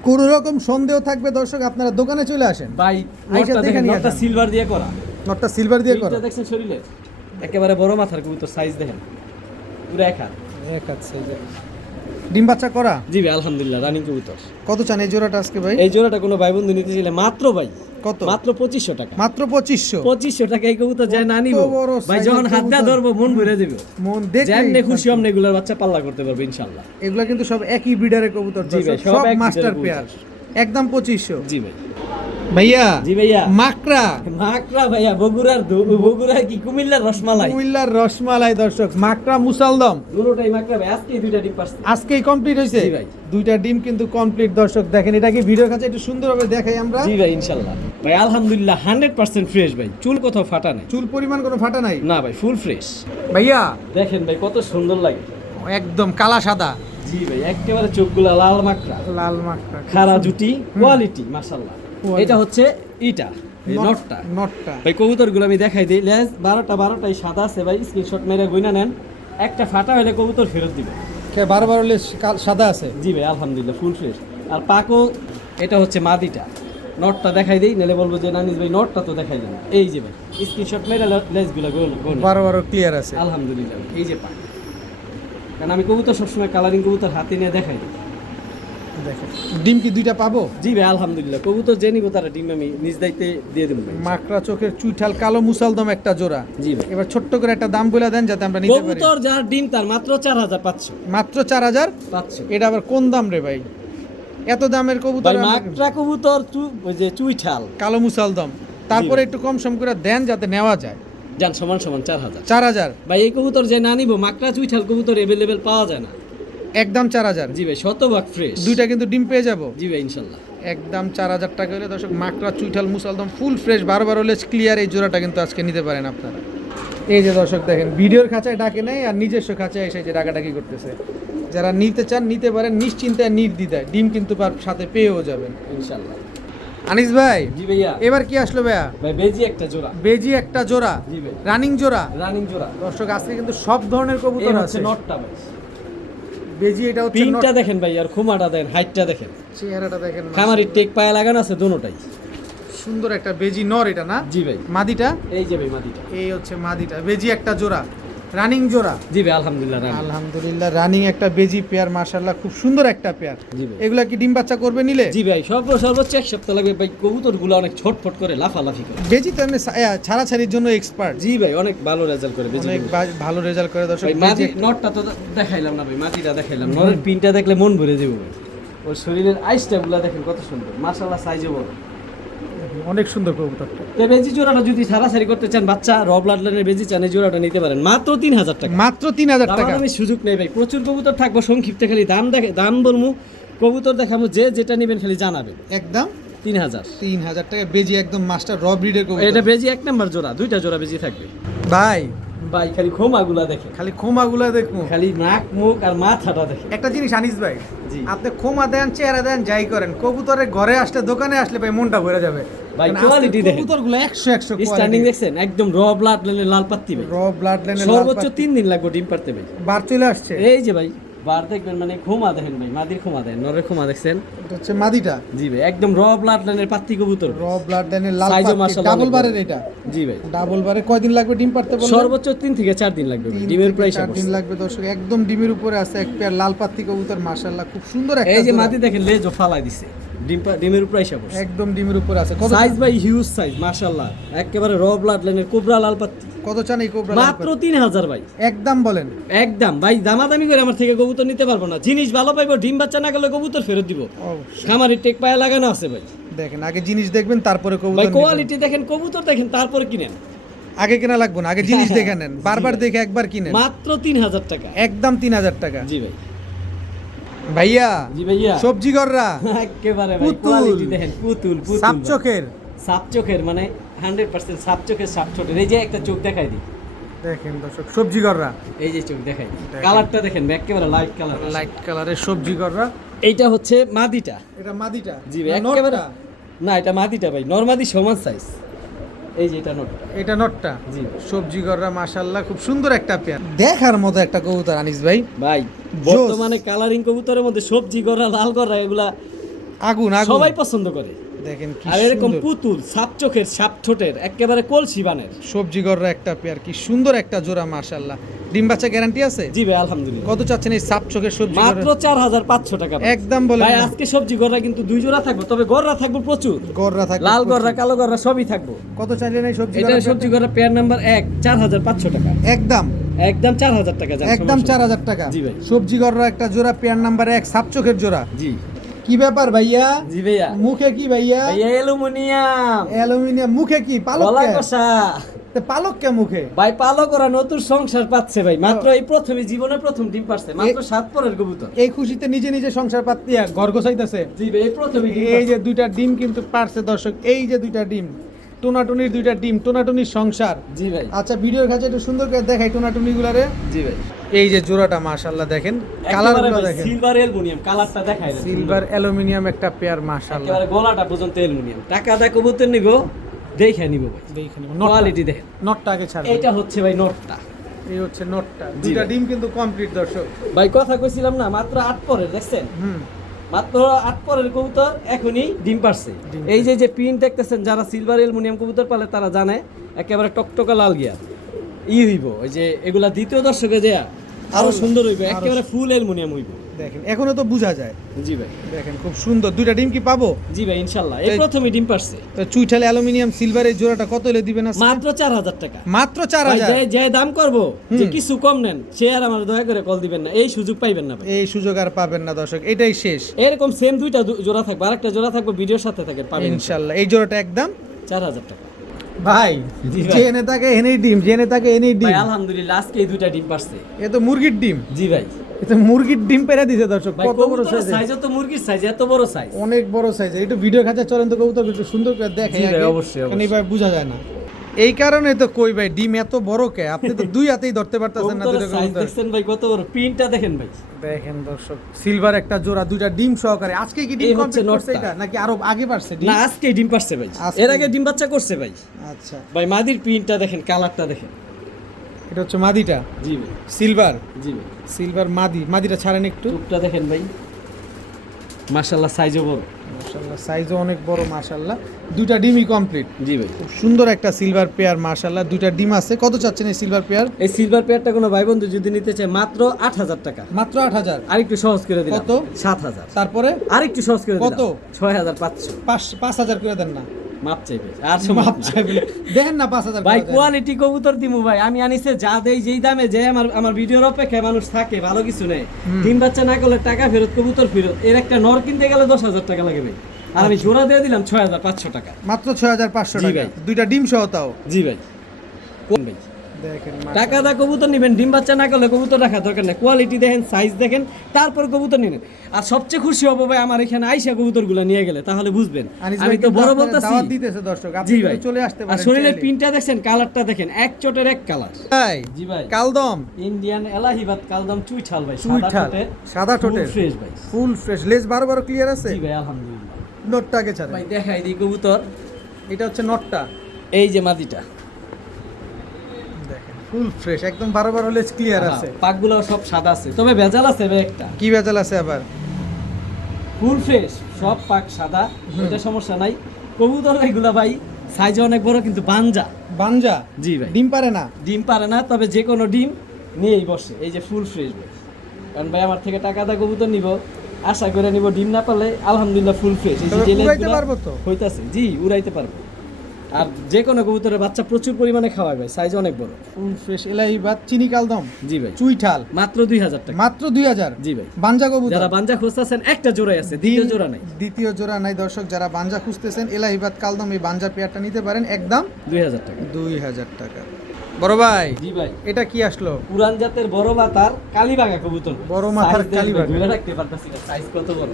কোনো রকম সন্দেহ থাকবে দর্শক আপনারা দোকানে চলে আসেন। ভাই আইসা নটটা দেখে দেখেন, নিয়ে নটটা যান। সিলভার দিয়ে করা, নটটা সিলভার দিয়ে করা। এইটা দেখছেন শরীরে একেবারে বড় মাথার কবুতর, সাইজ দেখেন পুরো এক হাত। এক হাত সাইজের। ডিম বাচ্চা করা? জি ভাই আলহামদুলিল্লাহ, রানিং কবুতর। কত চান এই জোড়াটা আজকে ভাই? এই জোড়াটা কোনো ভাই বন্ধু নিতে চাইলে মাত্র ভাই কত? মাত্র 2500 টাকা। মাত্র 2500? 2500 টাকা এই কবুতর যায় না নিব কত বড় ভাই, size যখন এর হাত দিয়ে কবুতর। ধরবো মন ভরে দেবে। মন দেখে যেমনি খুশি অমনি এগুলোর বাচ্চা পাল্লা করতে পারবে ইনশাআল্লাহ। এগুলা কিন্তু সব একই ব্রিডারের কবুতর জি ভাই, দর্শক, সব সব এক মাস্টার breeder পেয়ার। কবুতর। একদম 2500। জি ভাই। ভাইয়া জি ভাইয়া। মাকড়া? মাকড়া ভাইয়া, বগুড়ার কি কুমিল্লার রসমালাই। কুমিল্লার রসমালাই দর্শক। মাকড়া মুসালদম দুটোটাই মাকড়া ভাই, আজকে দুইটা ডিম পারছে। আজকেই কমপ্লিট হয়েছে? জি ভাই। দুইটা ডিম কিন্তু কমপ্লিট দর্শক দেখেন। এটা কি ভিডিওর কাছে একটু সুন্দরভাবে দেখাই আমরা? জি ভাই ইনশাআল্লাহ। ভাই আলহামদুলিল্লাহ 100% ফ্রেশ ভাই, চুল কোথাও ফাটা নেই। চুল পরিমাণ কোনো ফাটা নাই? না ভাই, ফুল ফ্রেশ। ভাইয়া দেখেন ভাই কত সুন্দর লাগে। একদম কালা সাদা জি ভাই, একেবারে চোখগুলা লাল মাকড়া, লাল মাকড়া, খাড়া জুটি, কোয়ালিটি মাশাআল্লাহ। এটা হচ্ছে ইটা এই নটটা। নটটা ভাই কবুতরগুলো আমি দেখাই দিই। লেজ 12টাই সাদা আছে ভাই, স্ক্রিনশট মেরে গইনা নেন। একটা ফাটা হলে কবুতর ফেরত দিবে। বারবার হলে সাদা আছে? জি ভাই আলহামদুলিল্লাহ ফুল ফ্রেশ। আর পাকো এটা হচ্ছে মাদিটা। নটটা দেখাই দিই, নাহলে বলবো যে নানিস ভাই নটটা তো দেখাই দেন। এই যে ভাই স্ক্রিনশট মেরে লেজগুলো গোল বারবার ক্লিয়ার আছে আলহামদুলিল্লাহ। এই যে পাক, কারণ আমি কবুতর সবসময় কালারিং কবুতর হাতে নিয়ে দেখাই দিই। দেখেন ডিম কি দুইটা পাবো? জি ভাই আলহামদুলিল্লাহ, কবুতর যে নিব তারা ডিম আমি নিজ দায়িত্বে দিয়ে দেবো ভাই। মাকড়া চোখের চুইঠাল কালো মুসালদম একটা জোড়া। জি ভাই। এবার ছোট্ট করে একটা দাম বলে দেন যাতে আমরা নিতে পারি। কবুতর যার ডিম তার মাত্র 4500 মাত্র 4000? পাচ্ছ। এটা আবার কোন দাম রে ভাই? এত দামের কবুতর ভাই আমরা- মাকড়া কবুতর ওই যে চুইঠাল কালো মুসালদম, তারপরে একটু কম সম করে দেন যাতে নেওয়া যায়। যান সমান 4000। 4000? ভাই এই কবুতর যে না নিব, মাকড়া চুইঠাল কবুতর अवेलेबल পাওয়া যায় না। একদম 4000? জি ভাই, শতভাগ ফ্রেশ। দুইটা কিন্তু ডিম পেয়ে যাবো? জি ভাই ইনশাআল্লাহ। একদম 4000 টাকা হলে দর্শক মাকড়া চুইঠাল মুসালদম ফুল ফ্রেশ বারবার হলে ক্লিয়ার এই জোড়াটা কিন্তু আজকে নিতে পারেন আপনারা। এই যে দর্শক দেখেন ভিডিওর খাঁচায় ডাকে নেই আর নিজস্ব খাঁচায় এসে যে ডাকাডাকি করতেছে। যারা নিতে চান নিতে পারেন নিশ্চিন্তায় নির্দ্বিধায়, ডিম কিন্তু সাথে পেয়েও যাবেন ইনশাআল্লাহ। আনিস ভাই জি ভাইয়া। এবার কি আসলো ভাইয়া? ভাই বেজি একটা জোড়া। বেজি একটা জোড়া? জি ভাই। রানিং জোড়া? রানিং জোড়া। দর্শক আজকে কিন্তু সব ধরনের এই কবুতর হচ্ছে আছে। নটটা ভাই। বেজি এটা হচ্ছে পিনটা নট। দেখেন ভাই, আর খুমাটা দেখেন, হাইটটা দেখেন, চেহারাটা দেখেন, খামারির টেক পায়ে লাগানো আছে দুটোটাই। সুন্দর একটা বেজি নর এটা না? জি ভাই। মাদিটা? এই যে ভাই মাদিটা। এই হচ্ছে মাদিটা। বেজি একটা জোড়া, রানিং জোড়া? জি ভাই আলহামদুলিল্লাহ রানিং। আলহামদুলিল্লাহ রানিং একটা বেজি পেয়ার, মাশাআল্লাহ খুব সুন্দর একটা পেয়ার। জি ভাই। এগুলা কি ডিম বাচ্চা করবে নিলে? জি ভাই, সর্বোচ্চ 1 সপ্তাহ লাগবে ভাই। কবুতরগুলো অনেক ছটফট করে লাফালাফি করে। বেজি তো এমনি ছাড়াছাড়ির জন্য এক্সপার্ট। জি ভাই, অনেক ভালো রেজাল্ট করে বেজি। অনেক ভালো রেজাল্ট করে দর্শক। ভাই মাদি নটটা তো দেখাইলাম না ভাই, মাদিটা দেখাইলাম। নরের পিনটা দেখলে মন ভরে যাবে ভাই। ওর শরীরের আইসটাগুলো দেখেন কত সুন্দর, মাশাআল্লাহ সাইজও বড়। অনেক সুন্দর কবুতরটা। তো বেজি জোড়াটা যদি সারাসারি করতে চান, বাচ্চা র ব্লাড লাইনের বেজি চান, এই জোড়াটা নিতে পারেন মাত্র 3000 টাকা। মাত্র 3000 টাকা? আমি সুযোগ নেই ভাই, প্রচুর কবুতর থাকবো। সংক্ষিপ্তে খালি দাম বলবো, কবুতর দেখাবো, যেটা নেবেন খালি জানাবেন। একদম 3000। 3000 টাকা বেজি, একদম মাস্টার র ব্রিডের কবুতর। এটা বেজি 1 নাম্বার জোড়া, দুইটা জোড়া বেজি থাকবে ভাই। ভাই খালি খোমাগুলা দেখেন, খালি খোমাগুলা দেখবো, খালি নাক মুখ আর মাথাটা দেখেন। একটা জিনিস আনিস ভাই, জি। আপনি খোমা দেন চেহারা দেন যাই করেন, কবুতরের ঘরে আসলে দোকানে আসলে ভাই মনটা ভরে যাবে। ভাই কোয়ালিটি দেখেন, কবুতরগুলো 100 স্ট্যান্ডিং দেখছেন একদম র ব্লাড লাইনের লাল পাত্তি ভাই, র ব্লাড লাইনের সর্বোচ্চ 3 দিন লাগবে ডিম পারতে ভাই। বার চলে আসছে। এই যে ভাই বার দেখবেন, মানে খুমা দেখেন ভাই, মাদির খুমা দেখেন, নরের খুমা দেখছেন, এটা হচ্ছে মাদিটা, জি ভাই একদম র ব্লাড লাইনের পাত্তি কবুতর, র ব্লাড লাইনের লাল সাইজও পাত্তি, মাশাআল্লাহ ডাবল অনেক বারের বড়। এটা, জি ভাই ডাবল বারে কয়দিন লাগবে ডিম পারতে বললেন? সর্বোচ্চ 3 থেকে 4 দিন লাগবে ভাই, 3 ডিমের থেকে প্রাইস 4 দিন লাগবে দর্শক। একদম ডিমের উপরে আছে এক পেয়ার লাল পাত্তি কবুতর, মাশাআল্লাহ খুব সুন্দর একটা এই যে জোড়া। মাদি দেখেন লেজও ফালাই দিছে, ডিমের উপর আইসা পড়ছে, একদম ডিমের উপরে আছে। কত সাইজ ভাই হিউজ সাইজ মাশাআল্লাহ, একেবারে র ব্লাড লাইনের কোবরা লাল পাত্তি, কত চান এই কোবরা? মাত্র 3000 ভাই, একদম বলেন। একদম ভাই দামাদামি করে আমার থেকে কবুতর নিতে পারবো না, জিনিস ভালো পাইবো, ডিম বাচ্চা না গেলে কবুতর ফেরত দিব, খামারি টেক পায়া লাগানো আছে ভাই। দেখেন আগে জিনিস দেখবেন তারপরে ভাই কবুতর নিবেন। কোয়ালিটি দেখেন, কবুতর দেখেন, তারপরে কিনেন, আগে কেনা লাগবে না, আগে জিনিস দেখে নেন, বারবার দেখে একবার কিনেন। মাত্র 3000 টাকা, একদম 3000 টাকা। জি ভাই। ভাইয়া জি ভাইয়া সবজি গররা একেবারে ভাই পুতুল। কোয়ালিটি দেখেন, পুতুল পুতুল সাপ ভাই। চোখের, সাপ চোখের মানে 100% সাপ চোখের, সাপ ছোটের। এই যে একটা চোখ দেখাই দিই, দেখেন দর্শক সবজি গররা, এই যে চোখ দেখাই দিই, দেখেন। কালারটা দেখেন একেবারে লাইট কালার, লাইট কালারের সবজি গররা। এইটা হচ্ছে মাদিটা, এটা মাদিটা? জি ভাই না, একেবারে, নটটা? না এটা মাদিটা ভাই, নরমাদি সমান সাইজ, এই যে এটা নটটা, এটা নটটা। জি সবজি গররা মাশাআল্লাহ খুব সুন্দর একটা পেয়ার, দেখার মতো একটা কবুতর আনিস ভাই। ভাই বর্তমানে কালারিং কবুতরের মধ্যে সবজি গড়া, লাল গড়া এগুলা আগুন আগুন। সবাই পছন্দ করে, দেখেন কি আর এরকম সুন্দর পুতুল সাপ চোখের, সাপ ঠোঁটের, একেবারে কলসি বানের। সবজি গররা একটা পেয়ার, কি সুন্দর একটা জোড়া মাশাআল্লাহ। ডিম বাচ্চা গ্যারান্টি আছে? জি ভাই আলহামদুলিল্লাহ। কত চাচ্ছেন এই সাপ চোখের সবজি গররা? মাত্র 4500 টাকা ভাই। একদম বলেন ভাই না। আজকে সবজি গড়া কিন্তু 2 জোড়া থাকবে, তবে গড়া থাকবে প্রচুর, গররা থাকে লাল গড়া, কালো গড়া সবই থাকবে। কত চাইলেন এই সবজি এটা গররা? সবজি গড়া পেয়ার নাম্বার 1 4500 টাকা, একদম একদম 4000 টাকা জান, একদম সমস্যা নেই। 4000 টাকা। জি ভাই। সবজি গররা একটা জোড়া, পেয়ার নাম্বার 1 সাপ চোখের জোড়া। জি কি ব্যাপার ভাইয়া? জি ভাইয়া। মুখে কি ভাইয়া? ভাইয়া অ্যালুমিনিয়াম, অ্যালুমিনিয়াম মুখে কি? পালক গলা কে? কষা। তে পালক কে মুখে? ভাই পালক করা নতুন সংসার পাচ্ছে ভাই, মাত্র এই প্রথমে জীবনে প্রথম ডিম পারছে, মাত্র 7 পরের কবুতর। এই খুশিতে নিজে নিজে সংসার পাতিয়া ঘর গোছাইতেছে। জি ভাই এই প্রথমে এই যে দুইটা ডিম কিন্তু পারছে দর্শক, এই যে দুইটা ডিম, টোনাটুনির দুইটা ডিম, টোনাটুনির সংসার। জি ভাই। আচ্ছা ভিডিওর কাছে একটু সুন্দর করে দেখাই টোনাটুনি গুলারে। জি ভাই। এই যে জোড়াটা মাশাআল্লাহ দেখেন, কালার গুলো দেখেন, সিলভার অ্যালুমিনিয়াম কালারটা দেখাই দেন, সিলভার অ্যালুমিনিয়াম একটা পেয়ার মাশাআল্লাহ। একেবারে গলাটা পর্যন্ত অ্যালুমিনিয়াম। টাকা দা কবুতর নিব, দেখে নিব ভাই, দেখেন কোয়ালিটি দেখেন। নটটা আগে ছাড়। এটা হচ্ছে ভাই নটটা, এই হচ্ছে নটটা, জি দুইটা ভাই। ডিম কিন্তু কমপ্লিট দর্শক। ভাই কথা কইছিলাম না মাত্র 8 পরের, দেখছেন হুম মাত্র 8 পরের কবুতর এখনই ডিম পারছে। ডিম এই যে যে প্রিন্ট দেখতেছেন, যারা সিলভার অ্যালুমিনিয়াম কবুতর পালে তারা জানে একেবারে টকটকা লাল গিয়া হইব, ওই যে এগুলা দ্বিতীয় দর্শকে দেয়া আরো সুন্দর হইব, একেবারে ফুল অ্যালুমিনিয়াম হইব। দেখেন এখনো তো বোঝা যায়। জি ভাই। দেখেন খুব সুন্দর, দুইটা ডিম কি পাবো? জি ভাই ইনশাআল্লাহ এই প্রথমে ডিম পারছে। তো চুইঠাল অ্যালুমিনিয়াম সিলভারের জোড়াটা কত হলে দিবেন আজকে? মাত্র 4000 টাকা। মাত্র ভাই 4000। যে দাম করব যে কিছু কম নেন, সে আর আমার দয়া করে কল দিবেন না, এই সুযোগ পাইবেন না ভাই। এই সুযোগ আর পাবেন না দর্শক, এটাই শেষ এরকম সেম দুইটা জোড়া থাকবে, আরেকটা জোড়া থাকবে ভিডিওর সাথে থাকে, পাবেন ইনশাআল্লাহ। এই জোড়াটা একদম 4000 টাকা। ভাই জি ভাই। জেনে থাকে এনেই ডিম, জেনে থাকে এনেই ডিম। ভাই আলহামদুলিল্লাহ আজকে এই দুইটা ডিম পারছে। এ তো মুরগির ডিম, জি ভাই। এ তো মুরগির ডিম পেরে দিছে দর্শক। ভাই কত বড় কবুতরের সাইজ, সাইজ তো মুরগির সাইজ, এত বড় সাইজ। অনেক বড় সাইজ। একটু ভিডিও খাঁচা চলেন তো কবুতর একটু সুন্দর করে দেখে। জি ভাই, অবশ্যই, কারণ অবশ্যই। এইভাবে বোঝা যায় না। এই কারণে তো কই ভাই ডিম এত বড় কে, আপনি তো দুই হাতেই ধরতে পারতেছেন না কবুতরের দুটো সাইজ কবুতর। দেখছেন ভাই কত বড়, প্রিন্টটা দেখেন ভাই। দেখেন দর্শক সিলভার একটা জোড়া, দুইটা ডিম সহকারে। আজকে কি ডিম এই হচ্ছে কমপ্লিট করছে নটটা। এটা নাকি আরো আগে পারছে ডিম? না আজকে ডিম পারছে ভাই, আজকে। এর আগে ডিম বাচ্চা করছে ভাই। আচ্ছা ভাই মাদির প্রিন্টটা দেখেন, কালারটা দেখেন। এটা হচ্ছে মাদিটা, জি ভাই। সিলভার, জি ভাই। সিলভার মাদি। মাদিটা ছাড়েন একটু। চোখটা দেখেন ভাই, মাশাআল্লাহ সাইজও বড়। মাশাআল্লাহ সাইজও অনেক বড় মাশাআল্লাহ। দুইটা ডিমই কমপ্লিট। জি ভাই। খুব সুন্দর একটা সিলভার পেয়ার মাশাআল্লাহ। দুইটা ডিম আছে। কত চাচ্ছেন এই সিলভার পেয়ার? এই সিলভার পেয়ারটা কোনো ভাই বন্ধু যদি নিতে চায় মাত্র 8000 টাকা। মাত্র 8000। আরেকটু সহজ করে দিলাম। কত? 7000। তারপরে আরেকটু সহজ করে দিলাম। কত? 6500। 5000 করে দেন না। মাপ চাইবে আর মাপ চাইবেন। দেখেন না 5000 ভাই করে দেন। কোয়ালিটি কবুতর দিমু ভাই, আমি আনিছে যা দেই যেই দামে, যে আমার ভিডিওর অপেক্ষায় মানুষ থাকে, ভালো কিছু নেই। ডিম বাচ্চা না করলে টাকা ফেরত, কবুতর ফেরত। এর একটা নর কিনতে গেলে 10000 টাকা লাগে ভাই, আর আমি জোড়া দিয়ে দিলাম 6500 টাকা। মাত্র 6500 জি টাকা। ভাই। দুইটা ডিম সহ তাও। জি ভাই। কোন ভাই দেখেন টাকা দা কবুতর নিবেন, ডিম বাচ্চা না করলে কবুতর রাখা দরকার নেই। কোয়ালিটি দেখেন, সাইজ দেখেন, তারপর কবুতর নিবেন। আর সবচেয়ে খুশি হবো ভাই আমার এখানে আইসা কবুতরগুলো নিয়ে গেলে, তাহলে বুঝবেন আনিস আমি ভাই তো কিন্তু বড় আপনাদের বলতাছি। দাওয়াত দিতেছে দর্শক, আপনি জি কিন্তু ভাই চলে আসতে আর পারেন। শরীরের চাইলে। পিনটা দেখছেন, কালারটা দেখেন, এক চোটের এক কালার। ভাই জি ভাই। কালদম ইন্ডিয়ান এলাহিবাদ কালদম চুইঠাল ভাই, চুইঠাল, সাদা ঠোঁটের, ফ্রেশ ভাই। ফুল ফ্রেশ, লেজ বারো বারো ক্লিয়ার আছে। জি ভাই আলহামদুলিল্লাহ। নোটটাকে ছাড়েন। ভাই দেখাই দিই কবুতর, এটা হচ্ছে নটটা, এই যে মাদিটা দেখেন ফুল ফ্রেশ, একদম বারবার হলে ক্লিয়ার আছে। পাকগুলো সব সাদা আছে, তবে ভেজাল আছে ভাই একটা। কি ভেজাল আছে আবার? ফুল ফ্রেশ, সব পাক সাদা, এটা সমস্যা নাই। কবুতর এগুলা ভাই সাইজে অনেক বড়, কিন্তু বাঞ্জা। বাঞ্জা? জি ভাই। ডিম পারে না? ডিম পারে না, তবে যে কোনো ডিম নিয়েই বসে। এই যে ফুল ফ্রেশ ভাই, কারণ ভাই আমার থেকে টাকা দা কবুতর নিব, আশা করে নিব, ডিম না পারলে আলহামদুলিল্লাহ ফুল ফ্রেশ। এই তবে যে উড়াইতে পারবো তো? হইতাছে, জি উড়াইতে পারবো। আর যে কোনো কবুতরের বাচ্চা প্রচুর পরিমাণে খাওয়ায় ভাই, সাইজ অনেক বড়। ফুল ফ্রেশ এলাহি বাদ চিনি কালদম, জি ভাই। চুইঠাল মাত্র 2000 টাকা। মাত্র 2000? জি ভাই। বাঞ্জা কবুতর যারা বাঞ্জা খুঁজতেছেন, একটা জোড়াই আছে, দ্বিতীয় জোড়া নাই। দ্বিতীয় জোড়া নাই দর্শক, যারা বাঞ্জা খুঁজতেছেন এলাহিবাদ কালদম এই বাঞ্জা পেয়ারটা নিতে পারেন একদম 2000 টাকা। 2000 টাকা। বড় ভাই, জি ভাই। এটা কি আসলো? পুরান জাতের বড় মাথার কালীবাগা কবুতর। বড় মাথার Size দেখবেন, কালীবাগা। ধরে রাখতে পারতাছি না, সাইজ কত বড়।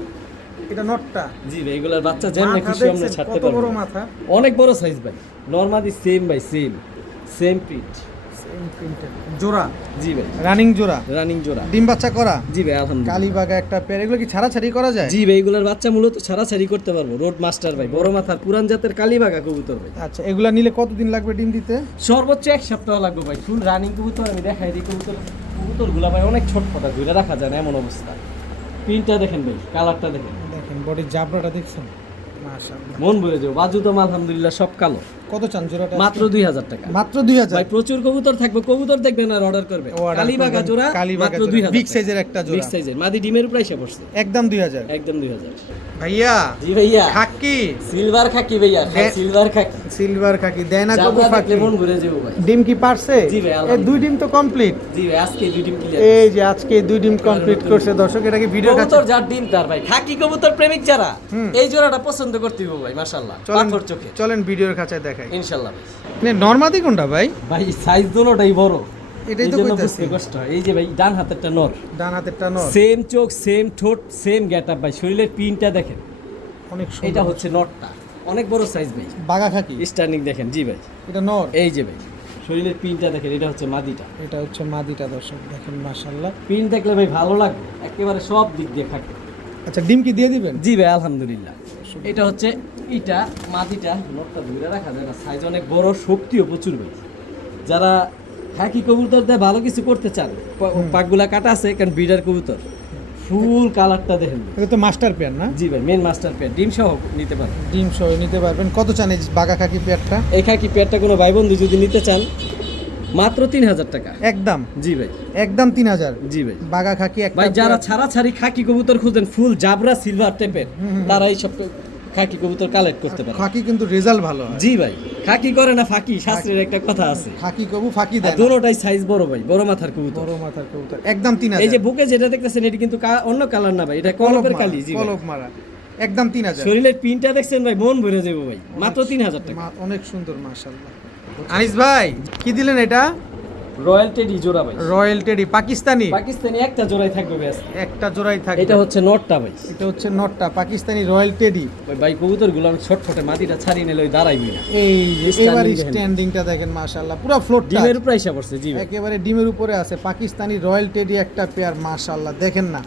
এটা নটটা? জি ভাই, এগুলার বাচ্চা যেমন মাথা খুশি আমরা দেখছেন ছাড়তে কত পারবো। বড় মাথা, অনেক বড় সাইজ ভাই। নরমালি সেম ভাই, সেম প্রিন্ট। সেম প্রিন্টেড জোড়া? জি ভাই। রানিং জোড়া? রানিং জোড়া। ডিম বাচ্চা করা? জি ভাই আলহামদুলিল্লাহ। কালীবাগা একটা পেয়ার, এগুলো কি ছাড়াছাড়ি করা যায়? জি ভাই, এগুলার বাচ্চা মূলত ছাড়াছাড়ি করতে পারবো। রোড মাস্টার ভাই, বড় মাথার পুরান জাতের কালীবাগা কবুতর ভাই। আচ্ছা, এগুলা নিলে কতদিন লাগবে ডিম দিতে? সর্বোচ্চ 1 সপ্তাহ লাগবে ভাই। ফুল রানিং কবুতর আমি দেখাই দিই। কবুতরগুলা ভাই অনেক ছটফটা, ধরে রাখা যায় না এমন অবস্থা। প্রিন্টটা দেখেন ভাই, কালারটা দেখেন, দেখেন বডির জাবরাটা দেখছেন, মাশাআল্লাহ মন ভরে যাও। বাজু তো আলহামদুলিল্লাহ সব কালো। কত চান জোড়াটা? মাত্র 2000 টাকা। মাত্র 2000? ভাই প্রচুর কবুতর থাকবে, কবুতর দেখবেন আর অর্ডার করবে। কালীবাগা জোড়া মাত্র 2000। বিগ সাইজের একটা জোড়া, বিগ সাইজের মাদি ডিমের উপরে এসে পড়ছে, একদম 2000। একদম 2000। ভাইয়া, জি ভাইয়া। খাকি সিলভার খাকি ভাইয়া, সিলভার খাকি। সিলভার খাকি দেয় না কবু জাবরা ফাকি? দেখলে মন ঘুরে যাবে ভাই। ডিম কি পারছে? জি ভাই, এই আলহামদুলিল্লাহ। 2 ডিম তো কমপ্লিট। জি ভাই, আজকে 2 ডিম ক্লিয়ার। এই যে আজকে 2 ডিম কমপ্লিট করছে দর্শক, এটা কি ভিডিও কাছে? কবুতর যার ডিম তার ভাই, খাকি কবুতর প্রেমিক যারা, হুম। এই জোড়াটা পছন্দ করতে হবে ভাই, মাশাআল্লাহ। পাথর চোখে চলেন ভিডিওর কাছে দেখাই। ইনশাআল্লাহ। নরমাদি কোনটা ভাই? ভাই সাইজ দুটোটাই বড়, এটাই তো এই জন্য কইতাছি। বুঝতে কষ্ট হয়। এই যে ভাই ডান হাতেরটা নর, ডান হাতেরটা নর, সেম চোখ, সেম ঠোঁট, সেম গেটআপ ভাই। শরীরের পিনটা দেখেন, অনেক এটা সুন্দর। হচ্ছে নরটা, অনেক বড় সাইজ ভাই। বাগা খাকি? স্টার্নিং দেখেন। জি ভাই। এটা নর? এই যে ভাই শরীরের পিনটা দেখেন, এটা হচ্ছে মাদিটা। এটা হচ্ছে মাদিটা দর্শক, দেখেন মাশাআল্লাহ। পিন দেখলে ভাই ভালো লাগবে, একেবারে সব দিক দিয়ে থাকে। আচ্ছা, ডিম কি দিয়ে দিবেন? জি ভাই আলহামদুলিল্লাহ। এটা হচ্ছে এটা মাদিটা, নটটা ধরে রাখা যায় না, সাইজ অনেক বড়, শক্তিও প্রচুর ভাই। যারা খাকি কবুতর দিয়ে ভালো কিছু করতে চান, পাকগুলা কাটা আছে, কারণ ব্রিডার কবুতর। ফুল কালারটা দেখেন। এটা তো মাস্টার পেয়ার না? জি ভাই, মেন মাস্টার পেয়ার, ডিম সহ নিতে পারেন। ডিম সহ নিতে পারবেন। কত চান এই বাগা খাকি পেয়ারটা? এই খাকি পেয়ারটা কোনো ভাই বন্ধু যদি নিতে চান, মাত্র 3000 টাকা। একদম? জি ভাই, একদম 3000? জি ভাই। বাগা খাকি একটা ভাই যারা পেয়ার। ছাড়াছাড়ি খাকি কবুতর খুঁজেন, ফুল জাবরা সিলভার টাইপের, তারা এই সব খাকি কবুতর কালেক্ট করতে পারে। খাকি কিন্তু রেজাল্ট ভালো হয়। জি ভাই, খাকি করে না ফাঁকি, শাস্ত্রের একটা কথা আছে। খাকি কবু ফাঁকি দেয় না। দুটোটাই সাইজ বড় ভাই, বড় মাথার কবুতর। বড় মাথার কবুতর, একদম 3000। এই যে বুকে যেটা দেখতেছেন, এটি কিন্তু অন্য কালার না ভাই, এটা কলপের কালি। জি ভাই। কলপ মারা, একদম 3000। শরীরের পিনটা দেখছেন ভাই, মন ভরে যাবে ভাই, মাত্র 3000 টাকা। অনেক সুন্দর মাশাআল্লাহ। আনিস ভাই, কি দিলেন এটা? রয়্যাল টেডি জোড়া ভাই, রয়্যাল টেডি পাকিস্তানি? পাকিস্তানি একটা জোড়াই থাকবে ব্যাস। একটা জোড়াই থাকে। এটা হচ্ছে নটটা ভাই, এটা হচ্ছে নটটা, পাকিস্তানি রয়্যাল টেডি। ভাই কবুতরগুলো আমি ছটফটে মাটিটা ছাড়িয়ে নিলে ওই দাঁড়াইবি না। এই যে Standing এবারে দেখেন। স্ট্যান্ডিংটা দেখেন মাশাআল্লাহ, পুরো ফ্লোট ডিমের উপরে এসে পড়ছে। জি ভাই, একেবারে ডিমের উপরে আছে। পাকিস্তানি রয়্যাল টেডি একটা পেয়ার, মাশাআল্লাহ দেখেন না।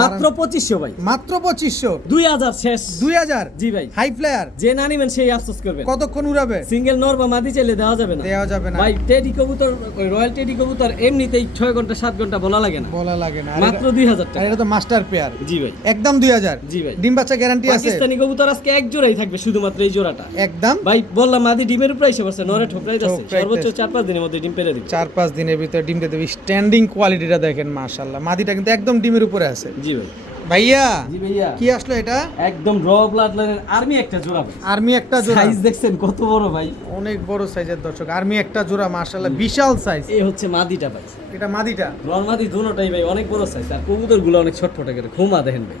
মাত্র 2500 ভাই, মাত্র 2500? 2000 শেষ। 2000? জি ভাই। High flyer? যে না নিবেন সেই আফসোস করবেন। কতক্ষণ উড়াবে? সিঙ্গেল নর বা মাদি চাইলে দেওয়া যাবে না, দেওয়া যাবে না ভাই। টেডি কবুতর, ওই রয়্যাল টেডি কবুতর এমনিতেই 6 ঘন্টা 7 ঘন্টা বলা লাগে না, বলা লাগে না। মাত্র 2000 আর টাকা। এটা তো মাস্টার পেয়ার। জি ভাই, একদম 2000? জি ভাই। ডিম বাচ্চা গ্যারান্টি আছে? পাকিস্তানি কবুতর আজকে এক জোড়াই থাকবে, শুধুমাত্র এই জোড়াটা। একদম ভাই বললাম মাদি ডিমের উপরে এসে পড়ছে, নরে ঠোকরাই যাচ্ছে, ঠোকরাইতেছে। সর্বোচ্চ 4-5 দিনের মধ্যে ডিম পেরে দিবে। 4-5 দিনের ভিতরে ডিম দিয়ে দেবে। স্ট্যান্ডিং কোয়ালিটিটা দেখেন মাশাআল্লাহ, মাদিটা কিন্তু একদম ডিমের উপরে আছে। জি ভাই। ভাইয়া, জি ভাইয়া, কি আসলো এটা? একদম র ব্লাড লাইনের আর্মি একটা জোড়া ভাই। আর্মি একটা জোড়া? সাইজ দেখছেন কত বড় ভাই, অনেক বড় সাইজের দর্শক। আর্মি একটা জোড়া মাশাআল্লাহ, বিশাল সাইজ। এই হচ্ছে মাদিটা ভাই। এটা মাদিটা? রন মাদি দুটোটাই ভাই অনেক বড় সাইজ, আর কবুতরগুলো অনেক ছটফটে করে। ঘুমা দেখেন ভাই,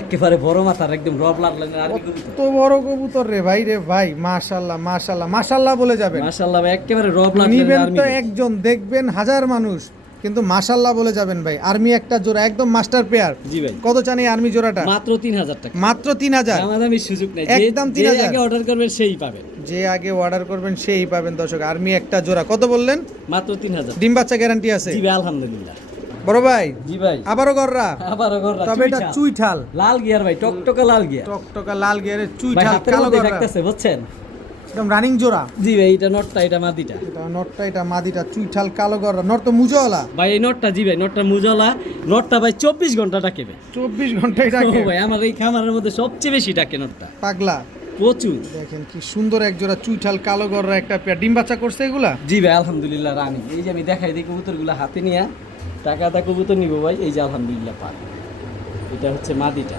একেবারে বড় মাথার, একদম র ব্লাড লাইনের আর্মি কবুতর। তো বড় কবুতর রে ভাই, রে ভাই, মাশাআল্লাহ মাশাআল্লাহ মাশাআল্লাহ বলে যাবেন। মাশাআল্লাহ ভাই, একেবারে র ব্লাড লাইনের নিবেন আর্মি। তো একজন, দেখবেন হাজার মানুষ, কিন্তু মাশাআল্লাহ বলে যাবেন ভাই। আর্মি একটা জোড়া, একদম মাস্টার পেয়ার। জি ভাই, কত চান এই আর্মি জোড়াটা? মাত্র 3000 টাকা। মাত্র 3000? দামাদামির সুযোগ নাই, একদম 3000 আগে অর্ডার করবেন সেই পাবেন। যে আগে অর্ডার করবেন সেই পাবেন দর্শক। আর্মি একটা জোড়া কত বললেন? মাত্র 3000। ডিম বাচ্চা গ্যারান্টি আছে? জি ভাই আলহামদুলিল্লাহ। বড় ভাই জি ভাই আবারও গররা, আবারও গররা, তবে এটা চুইঠাল, লাল গিয়ার ভাই, টকটকা লাল গিয়ার, টকটকা লাল গিয়ারের ভাই চুইঠাল হাতের কালো মধ্যে গররা, দেখতেছে বুঝছেন? একদম রানিং জোড়া। জি ভাই, এটা নটটা, এটা মাদিটা। এটা নটটা, এটা মাদিটা, চুইঠাল কালো গররা, নট তো মুজওয়ালা। ভাই এই নটটা, জি ভাই নটটা মুজলা, নটটা ভাই 24 ঘন্টা ডাকে ভাই। 24 ঘন্টায় ডাকে ও ভাই, আমার এই খামারের মধ্যে সবচেয়ে বেশি ডাকে নটটা, পাগলা। প্রচুর। দেখেন কি সুন্দর এক জোড়া চুইঠাল কালো গররা একটা পেয়ার, ডিম বাচ্চা করছে এগুলা? জি ভাই আলহামদুলিল্লাহ রানি। এই যে আমি দেখাই দিই কবুতরগুলো হাতে নিয়ে, টাকা কবুতর নিব ভাই। এই যে আলহামদুলিল্লাহ পাক, এটা হচ্ছে মাদিটা,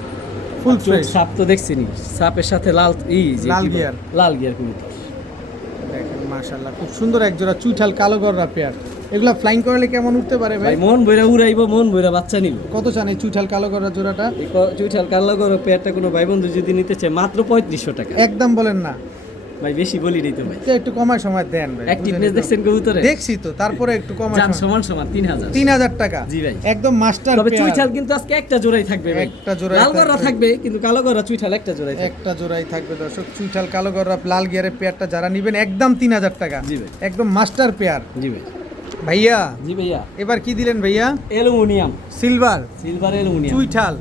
ফুল চোখ ফ্রেশ। সাপ তো দেখছিনি, সাপের সাথে লাল লাল কি বলে? গিয়ার। লাল গিয়ার কবুতর। দেখেন মাশাআল্লাহ খুব সুন্দর এক জোড়া চুইঠাল কালো গররা পেয়ার। এগুলা ফ্লাইং করলে কেমন উঠতে পারে ভাই? ভাই মন ভইরা উড়াইবো, মন ভইরা বাচ্চা নিব। কত চান এই চুইঠাল কালো গররা জোড়াটা? এই চুইঠাল কালো গরো পেয়ারটা কোনো ভাই বন্ধু যদি নিতে চায় মাত্র 3500 টাকা। একদম বলেন না ভাই বেশি বলি নাই তো ভাই। এটা একটু কমায় সময় দেন ভাই। অ্যাক্টিভনেস দেখছেন কবুতরে? দেখছি তো, তারপরে একটু কমায় জান সময়। সমান 3000। 3000 টাকা। জি ভাই। একদম মাস্টার তবে পেয়ার। চুইঠাল কিন্তু আজকে একটা জোড়াই থাকবে ভাই। একটা জোড়াই লাল গররা থাকবে। থাকবে কিন্তু কালো গররা চুইঠাল একটা জোড়াই থাকবে। একটা জোড়াই থাকবে দর্শক, চুইঠাল কালো গররা লাল গিয়ারের পেয়ারটা যারা নেবেন একদম 3000 টাকা। জি ভাই। একদম মাস্টার পেয়ার। জি ভাই। ভাইয়া জি ভাইয়া। এবার কি দিলেন ভাইয়া? অ্যালুমিনিয়াম, সিলভার সিলভার অ্যালুমিনিয়াম, চুইঠাল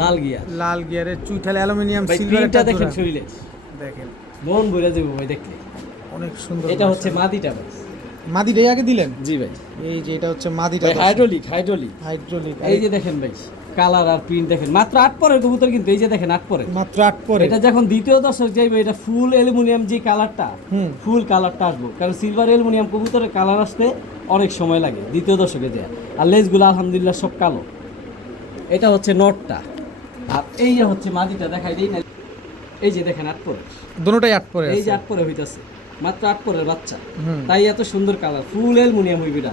লাল গিয়ার। লাল গিয়ারের চুইঠাল অ্যালুমিনিয়াম ভাই সিলভার প্রিন্টটা একটা দেখেন জোড়া। শরীরে, দেখেন মন ভরে যাবে ভাই দেখলে। অনেক সুন্দর। এটা হচ্ছে মাদিটা ভাই। মাদিটাই আগে দিলেন? জি ভাই। এই যে এটা হচ্ছে মাদিটা। ভাই হাইড্রোলিক, হাইড্রোলিক। হাইড্রোলিক। এই যে দেখেন ভাই, কালার আর প্রিন্ট দেখেন, মাত্র 8 পরের কবুতর কিন্তু। এই যে দেখেন 8 পরের, মাত্র 8 পরে। এটা যখন দ্বিতীয় দর্শক যাইবে, এটা ফুল অ্যালুমিনিয়াম যে কালারটা, হুম। ফুল কালারটা আসবো, কারণ সিলভার অ্যালুমিনিয়াম কবুতরের কালার আসতে অনেক সময় লাগে দ্বিতীয় দর্শকে দেয়া। আর লেজগুলো আলহামদুলিল্লাহ সব কালো। এটা হচ্ছে নটটা, আর এই যে হচ্ছে মাদিটা, দেখাই দিই না। এই যে দেখেন 8 পরের, দুটোটাই 8 পরে এই আছে। যে 8 পরে হইতাছে, মাত্র 8 পরের বাচ্চা, হুম। তাই এত সুন্দর কালার, ফুল অ্যালুমিনিয়াম হইবে না।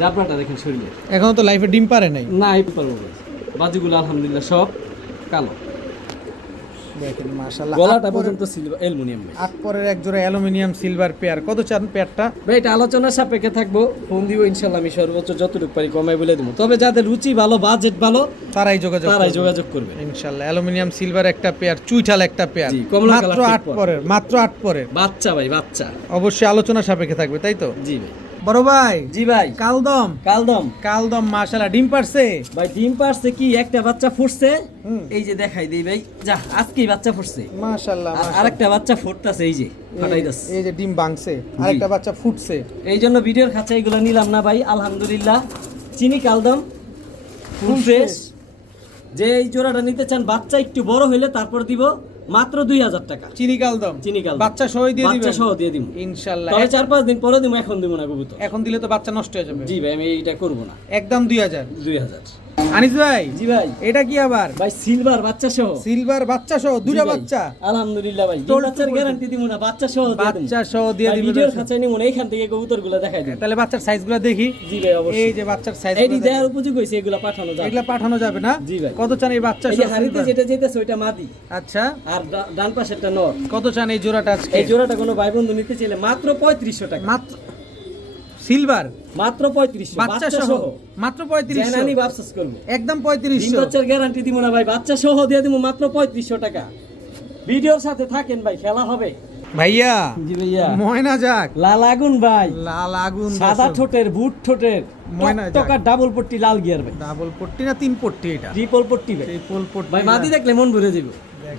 জাবরাটা দেখেন শরীরে, এখনো তো লাইফে ডিম পারে নাই। না এই পারবো ভাই। বাজুগুলো আলহামদুলিল্লাহ সব কালো, দেখেন মাশাআল্লাহ। গলাটা পর্যন্ত সিলভার অ্যালুমিনিয়াম। 8 পরের এক জোড়া অ্যালুমিনিয়াম সিলভার পেয়ার। কত চান পেয়ারটা? ভাই এটা আলোচনার সাপেক্ষে থাকবো, ফোন দিব ইনশাল্লাহ, আমি সর্বোচ্চ যতটুকু পারি কমাই বলে দেবো। তবে যাদের রুচি ভালো, বাজেট ভালো, তারাই যোগাযোগ তারাই করবে। যোগাযোগ করবে ইনশাআল্লাহ। অ্যালুমিনিয়াম সিলভার একটা পেয়ার, চুইঠাল একটা পেয়ার, জি, কমলা মাত্র কালার 8 পরের, মাত্র 8 পরের। বাচ্চা ভাই, বাচ্চা। অবশ্যই আলোচনা সাপেক্ষে থাকবে, তাই তো? জি ভাই। বড় ভাই জি ভাই। কালদম, কালদম কালদম মাশাআল্লাহ ডিম পারছে। ভাই, ডিম পারছে কি, একটা বাচ্চা ফুটছে। হুম। এই যে দেখাই দেই ভাই, যা আজকেই বাচ্চা ফুটছে। মাশাআল্লাহ আর আরেকটা বাচ্চা ফুটতাছে, এই যে ফাটাইতাছে। এই যে ডিম ভাঙছে, আরেকটা বাচ্চা ফুটছে। এই জন্য ভিডিওর খাঁচা এগুলো নিলাম না ভাই। আলহামদুলিল্লাহ চিনি কালদম, ফুল ফ্রেশ। যে এই জোড়াটা নিতে চান, বাচ্চা একটু বড় হইলে তারপর দিব মাত্র 2000 টাকা। চিনি কালদম, চিনি কালদম বাচ্চা সহ দিয়ে দিবেন? বাচ্চা সহ দিয়ে দিব ইনশাআল্লাহ। তবে 4-5 দিন পরে দিব, এখন দিব না কবুতর। এখন দিলে তো বাচ্চা নষ্ট হয়ে যাবে। জি ভাই, আমি এইটা করব না। একদম 2000। 2000। আনিস ভাই জি ভাই। এটা কি আবার? ভাই সিলভার বাচ্চা সহ, সিলভার বাচ্চা সহ দুটো জি ভাই। বাচ্চা? আলহামদুলিল্লাহ ভাই, তোর বাচ্চার তো গ্যারান্টি দিব না, বাচ্চা সহ দিয়ে দিব। বাচ্চা সহ দিয়ে দিবেন। ভিডিওর খাঁচায় নিব না, এইখান থেকে কবুতরগুলো দেখাই দিই। তাহলে বাচ্চার সাইজগুলো দেখি। জি ভাই অবশ্যই। এই যে বাচ্চার সাইজ, এইটি দেওয়ার উপযোগ হইছে, এগুলা পাঠানো যাবে। এগুলা পাঠানো যাবে না? জি ভাই। কত চান এই বাচ্চা এই সহ যে হাড়িতে silver? যেটা যেতেছে ওইটা মাদি, আচ্ছা, আর ডান পাশেরটা নর। কত চান এই জোড়াটা আজকে? এই জোড়াটা কোনো ভাই বন্ধু নিতে চাইলে মাত্র 3500 টাকা। মাত্র সিলভার মাত্র 3500 বাচ্চা সহ মাত্র 3500। জানানি আফসোস করব। একদম ডিম 3500। বাচ্চার গ্যারান্টি দিব না ভাই, বাচ্চা সহ দিয়ে দিব মাত্র 3500 টাকা। ভিডিওর সাথে থাকেন ভাই, খেলা হবে। ভাইয়া জি ভাইয়া। ময়না যাক, লাল আগুন ভাই, লাল আগুন, সাদা ঠোঁটের, বুট ঠোঁটের, ময়না যাক। টকা ডাবল পট্টি লাল গিয়ার ভাই, ডাবল পট্টি না 3 পট্টি? এটা ট্রিপল পট্টি ভাই। ট্রিপল পট্টি ভাই মাদি দেখলে মন ভরে যাবে।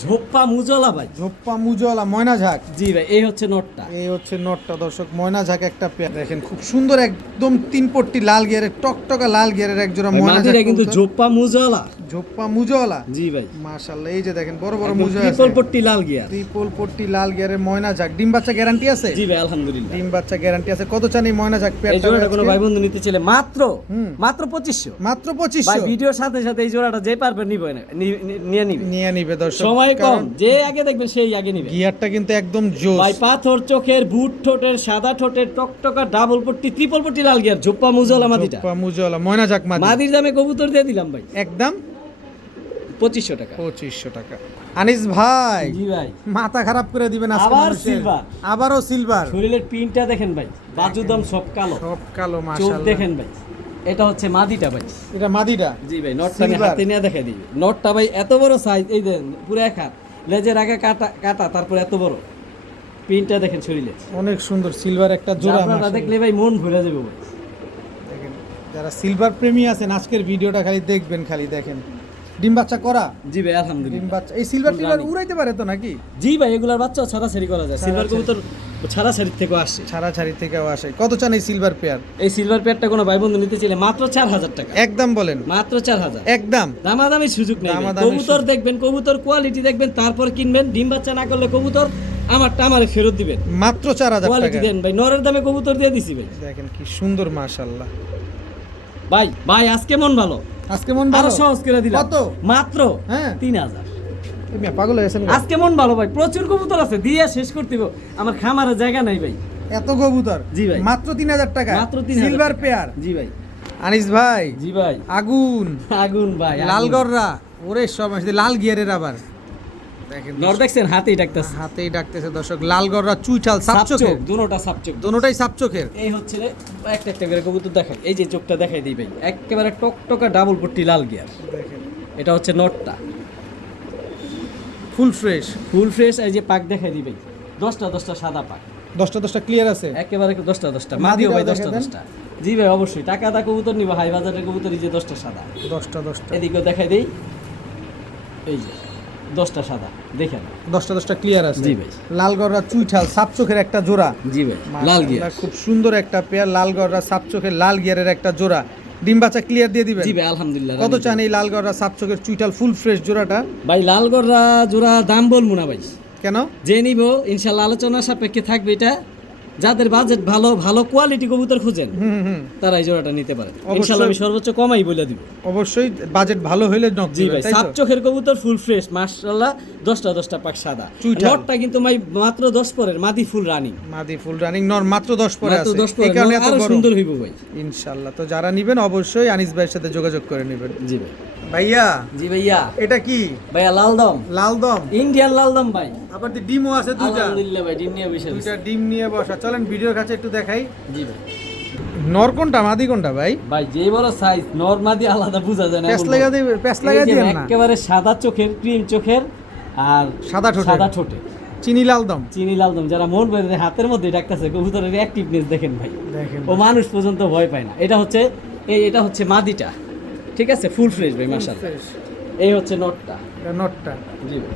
ঝোপ্পা মুজলা ভাই। ঝোপ্পা মুজওয়ালা ময়না ঝাক। জি ভাই, এই হচ্ছে নটটা। এই হচ্ছে নটটা দর্শক, ময়না ঝাক একটা পেয়ার। দেখেন খুব সুন্দর, একদম 3 পট্টি লাল গিয়ারের, টকটকা লাল গিয়ারের এক জোড়া ময়না ঝাক। মাদিরা কিন্তু কবুতর। ঝোপ্পা মুজলা। ঝোপ্পা মুজওয়ালা। জি ভাই। মাশাআল্লাহ, এই যে দেখেন বড় বড় মুজো আছে। ট্রিপল পট্টি লাল গিয়ার। ট্রিপল পট্টি লাল গিয়ারের ময়না ঝাক। ডিম বাচ্চা গ্যারান্টি আছে? জি ভাই আলহামদুলিল্লাহ। ডিম বাচ্চা গ্যারান্টি আছে। কত চান এই ময়না ঝাক এই পেয়ারটা? জোড়াটা কোনো ভাই বন্ধু নিতে চাইলে মাত্র হুম। মাত্র 2500। মাত্র ভাই 2500 ভিডিওর সাথে সাথে এই জোড়াটা যে পারবে নিবে না, নিয়ে নিবে। নিয়ে নিবে দর্শক। সময় কম, কারণ যে আগে দেখবে সেই আগে নিবে। গিয়ারটা কিন্তু একদম জোস। ভাই পাথর চোখের, বুট ঠোঁটের, সাদা ঠোঁটের, টকটকা ডাবল পট্টি, ট্রিপল পট্টি লাল গিয়ার, ঝোপ্পা মুজলা মাদিটা। ঝোপ্পা মুজওয়ালা ময়না ঝাক মাদি। মাদির দামে কবুতর দিয়ে দিলাম ভাই একদম 2500 টাকা। 2500 টাকা। আনিস ভাই জি ভাই। মাথা খারাপ করে দিবেন আজকে আবার মানুষের। সিলভার। আবারও সিলভার। শরীরের পিনটা দেখেন ভাই, বাজুদম সব কালো, সব কালো চোখ মাশাআল্লাহ। দেখেন ভাই। এটা হচ্ছে মাদিটা ভাই। এটা মাদিটা। জি ভাই, নটটা আমি Silver। হাতে নিয়ে দেখাই দিই। নটটা ভাই এত বড় সাইজ, এই দেন পুরো এক হাত, লেজের আগে কাটা কাটা, তারপর এত বড় পিনটা দেখেন শরীরে। অনেক সুন্দর সিলভার একটা জোড়া আপনারা মাশাআল্লাহ। দেখলে ভাই মন ভরে যাবে ভাই। দেখেন যারা সিলভার প্রেমী আছেন আজকের ভিডিওটা খালি দেখবেন, খালি দেখেন ডিম বাচ্চা করা। জি ভাই আলহামদুলিল্লাহ। ডিম বাচ্চা এই সিলভার টিলভার উড়াইতে পারে তো নাকি? জি ভাই এগুলার বাচ্চা ছাড়াছাড়ি করা যায়, সিলভার কবুতর ছাড়াছাড়ি থেকেও আসছে। ছাড়াছাড়ি থেকেও আসে। কত চান এই সিলভার পেয়ার? এই সিলভার পেয়ারটা কোনো ভাই বন্ধু নিতে চাইলে মাত্র 4000 টাকা। একদম বলেন, মাত্র 4000 একদম। দামাদামির সুযোগ নেই। দামাদামির কবুতর দেখবেন, কবুতর কোয়ালিটি দেখবেন, তারপর কিনবেন। ডিম বাচ্চা না করলে কবুতর আমারে ফেরত দিবেন। মাত্র 4000 কোয়ালিটি টাকা দেন ভাই, নরের দামে কবুতর দিয়ে দিছি ভাই। দেখেন কি সুন্দর, মাশাআল্লাহ। ভাই ভাই আজকে মন ভালো, আজকে মন আরো ভালো। সহজ করে দিলাম। কত? মাত্র হ্যাঁ 3000। তুমি পাগল হয়ে গেছেন? আজকে মন ভালো ভাই, প্রচুর কবুতর আছে, দিয়ে শেষ করতে হবে। আমার খামারে জায়গা নাই ভাই। এত কবুতর? জি ভাই। মাত্র 3000 টাকা, মাত্র 3000 সিলভার পেয়ার। জি ভাই। আনিস ভাই, জি ভাই। আগুন আগুন ভাই, আগুন। লালগররা, ওরে সব আসলে লাল গিয়ারের আবার দেখেন নর দেখছেন হাতেই ডাকতেছে, হাতেই ডাকতেছে দর্শক। লালগররা চুইঠাল সাপচোখের, দুটোটা সাপচোখ। দুটোটাই সাপচোখের। এই হচ্ছে রে, একটা একটা করে কবুতর দেখাই। এই যে চোখটা দেখাই দিই ভাই, একেবারে টকটকা ডাবল পট্টি লাল গিয়ার। দেখেন এটা হচ্ছে নটটা, ফুল ফ্রেশ। Full fresh. এই যে পাক দেখাই দিই ভাই, 10টা সাদা পাক, 10টা ক্লিয়ার আছে একেবারে 10টা। মাদিও মাদিরাও ভাই দেখে দেন। 10টা। জি ভাই অবশ্যই, টাকা দা কবুতর নিব, হাই বাজারের কবুতর। এই যে 10টা সাদা, 10টা এদিকেও দেখাই দেই। এই যে 10টা সাদা দেখেন, 10টা ক্লিয়ার আছে। জি ভাই। লালগররা চুইঠাল সাপচোখের একটা জোড়া। জি ভাই লাল মাশাআল্লাহ, গিয়ার। খুব সুন্দর একটা পেয়ার। লালগররা সাপচোখের লাল গিয়ারের একটা জোড়া। ডিম বাচ্চা ক্লিয়ার দিয়ে দিবেন? জি ভাই আলহামদুলিল্লাহ। কত চান এই লালগররা সাপচোখের চুইঠাল ফুল ফ্রেশ জোড়াটা? ভাই লালগড়রা জোড়া দাম বলবো না ভাই, কেন? যে নিব ইনশাল্লাহ আলোচনা সাপেক্ষে থাকবে। এটা যাদের বাজেট ভালো, ভালো কোয়ালিটি কবুতর খুঁজেন, তারা এই জোড়াটা নিতে পারে। ইনশাল্লাহ আমি সর্বোচ্চ কমাই বলে দিব। অবশ্যই বাজেট ভালো হইলে নক জি দিবেন, ভাই। তাই তো? সাপ চোখের কবুতর ফুল ফ্রেশ মাশাআল্লাহ, 10টা পাক সাদা। চুইঠাল। লটটা কিন্তু মাত্র 10 পরের, মাদি ফুল রানিং। মাদি ফুল রানিং, নর মাত্র 10 পরে মাত্র আছে। 10 পরের, এই কারণে এত আরো বড়। সুন্দর হইব ভাই। ইনশাআল্লাহ। তো যারা নেবেন অবশ্যই আনিস ভাইয়ের সাথে যোগাযোগ করে নেবেন। জি ভাই। ভাইয়া, জি ভাইয়া। এটা কি? ভাইয়া লালদম, লালদম। ইন্ডিয়ান লালদম ভাই। আবার ডিমও আছে দুইটা। আলহামদুলিল্লাহ ভাই, ডিম নিয়ে বসে আছি। দুইটা ডিম নিয়ে বসা। চলেন ভিডিওর কাছে একটু দেখাই। জি ভাই। নর কোনটা মাদি কোনটা ভাই? ভাই যেই বড় সাইজ, নর মাদি আলাদা বোঝা যায় না। প্যাস এমন লাগা বড়। দিবেন, প্যাস এই লাগা যে দিবেন না? একেবারে সাদা চোখের, ক্রিম চোখের, আর সাদা ঠোঁটে চিনি লালদম। চিনি লালদম। যারা মন বেঁধে হাতের মধ্যে ডাকতেছে, কবুতরের অ্যাক্টিভনেস দেখেন ভাই, দেখেন ও মানুষ পর্যন্ত ভয় পায় না। এটা হচ্ছে মাদিটা, ঠিক আছে, ফুল ফ্রেশ ভাই মাশাআল্লাহ। ফ্রেশ। এই হচ্ছে নটটা। এটা নটটা। জি ভাই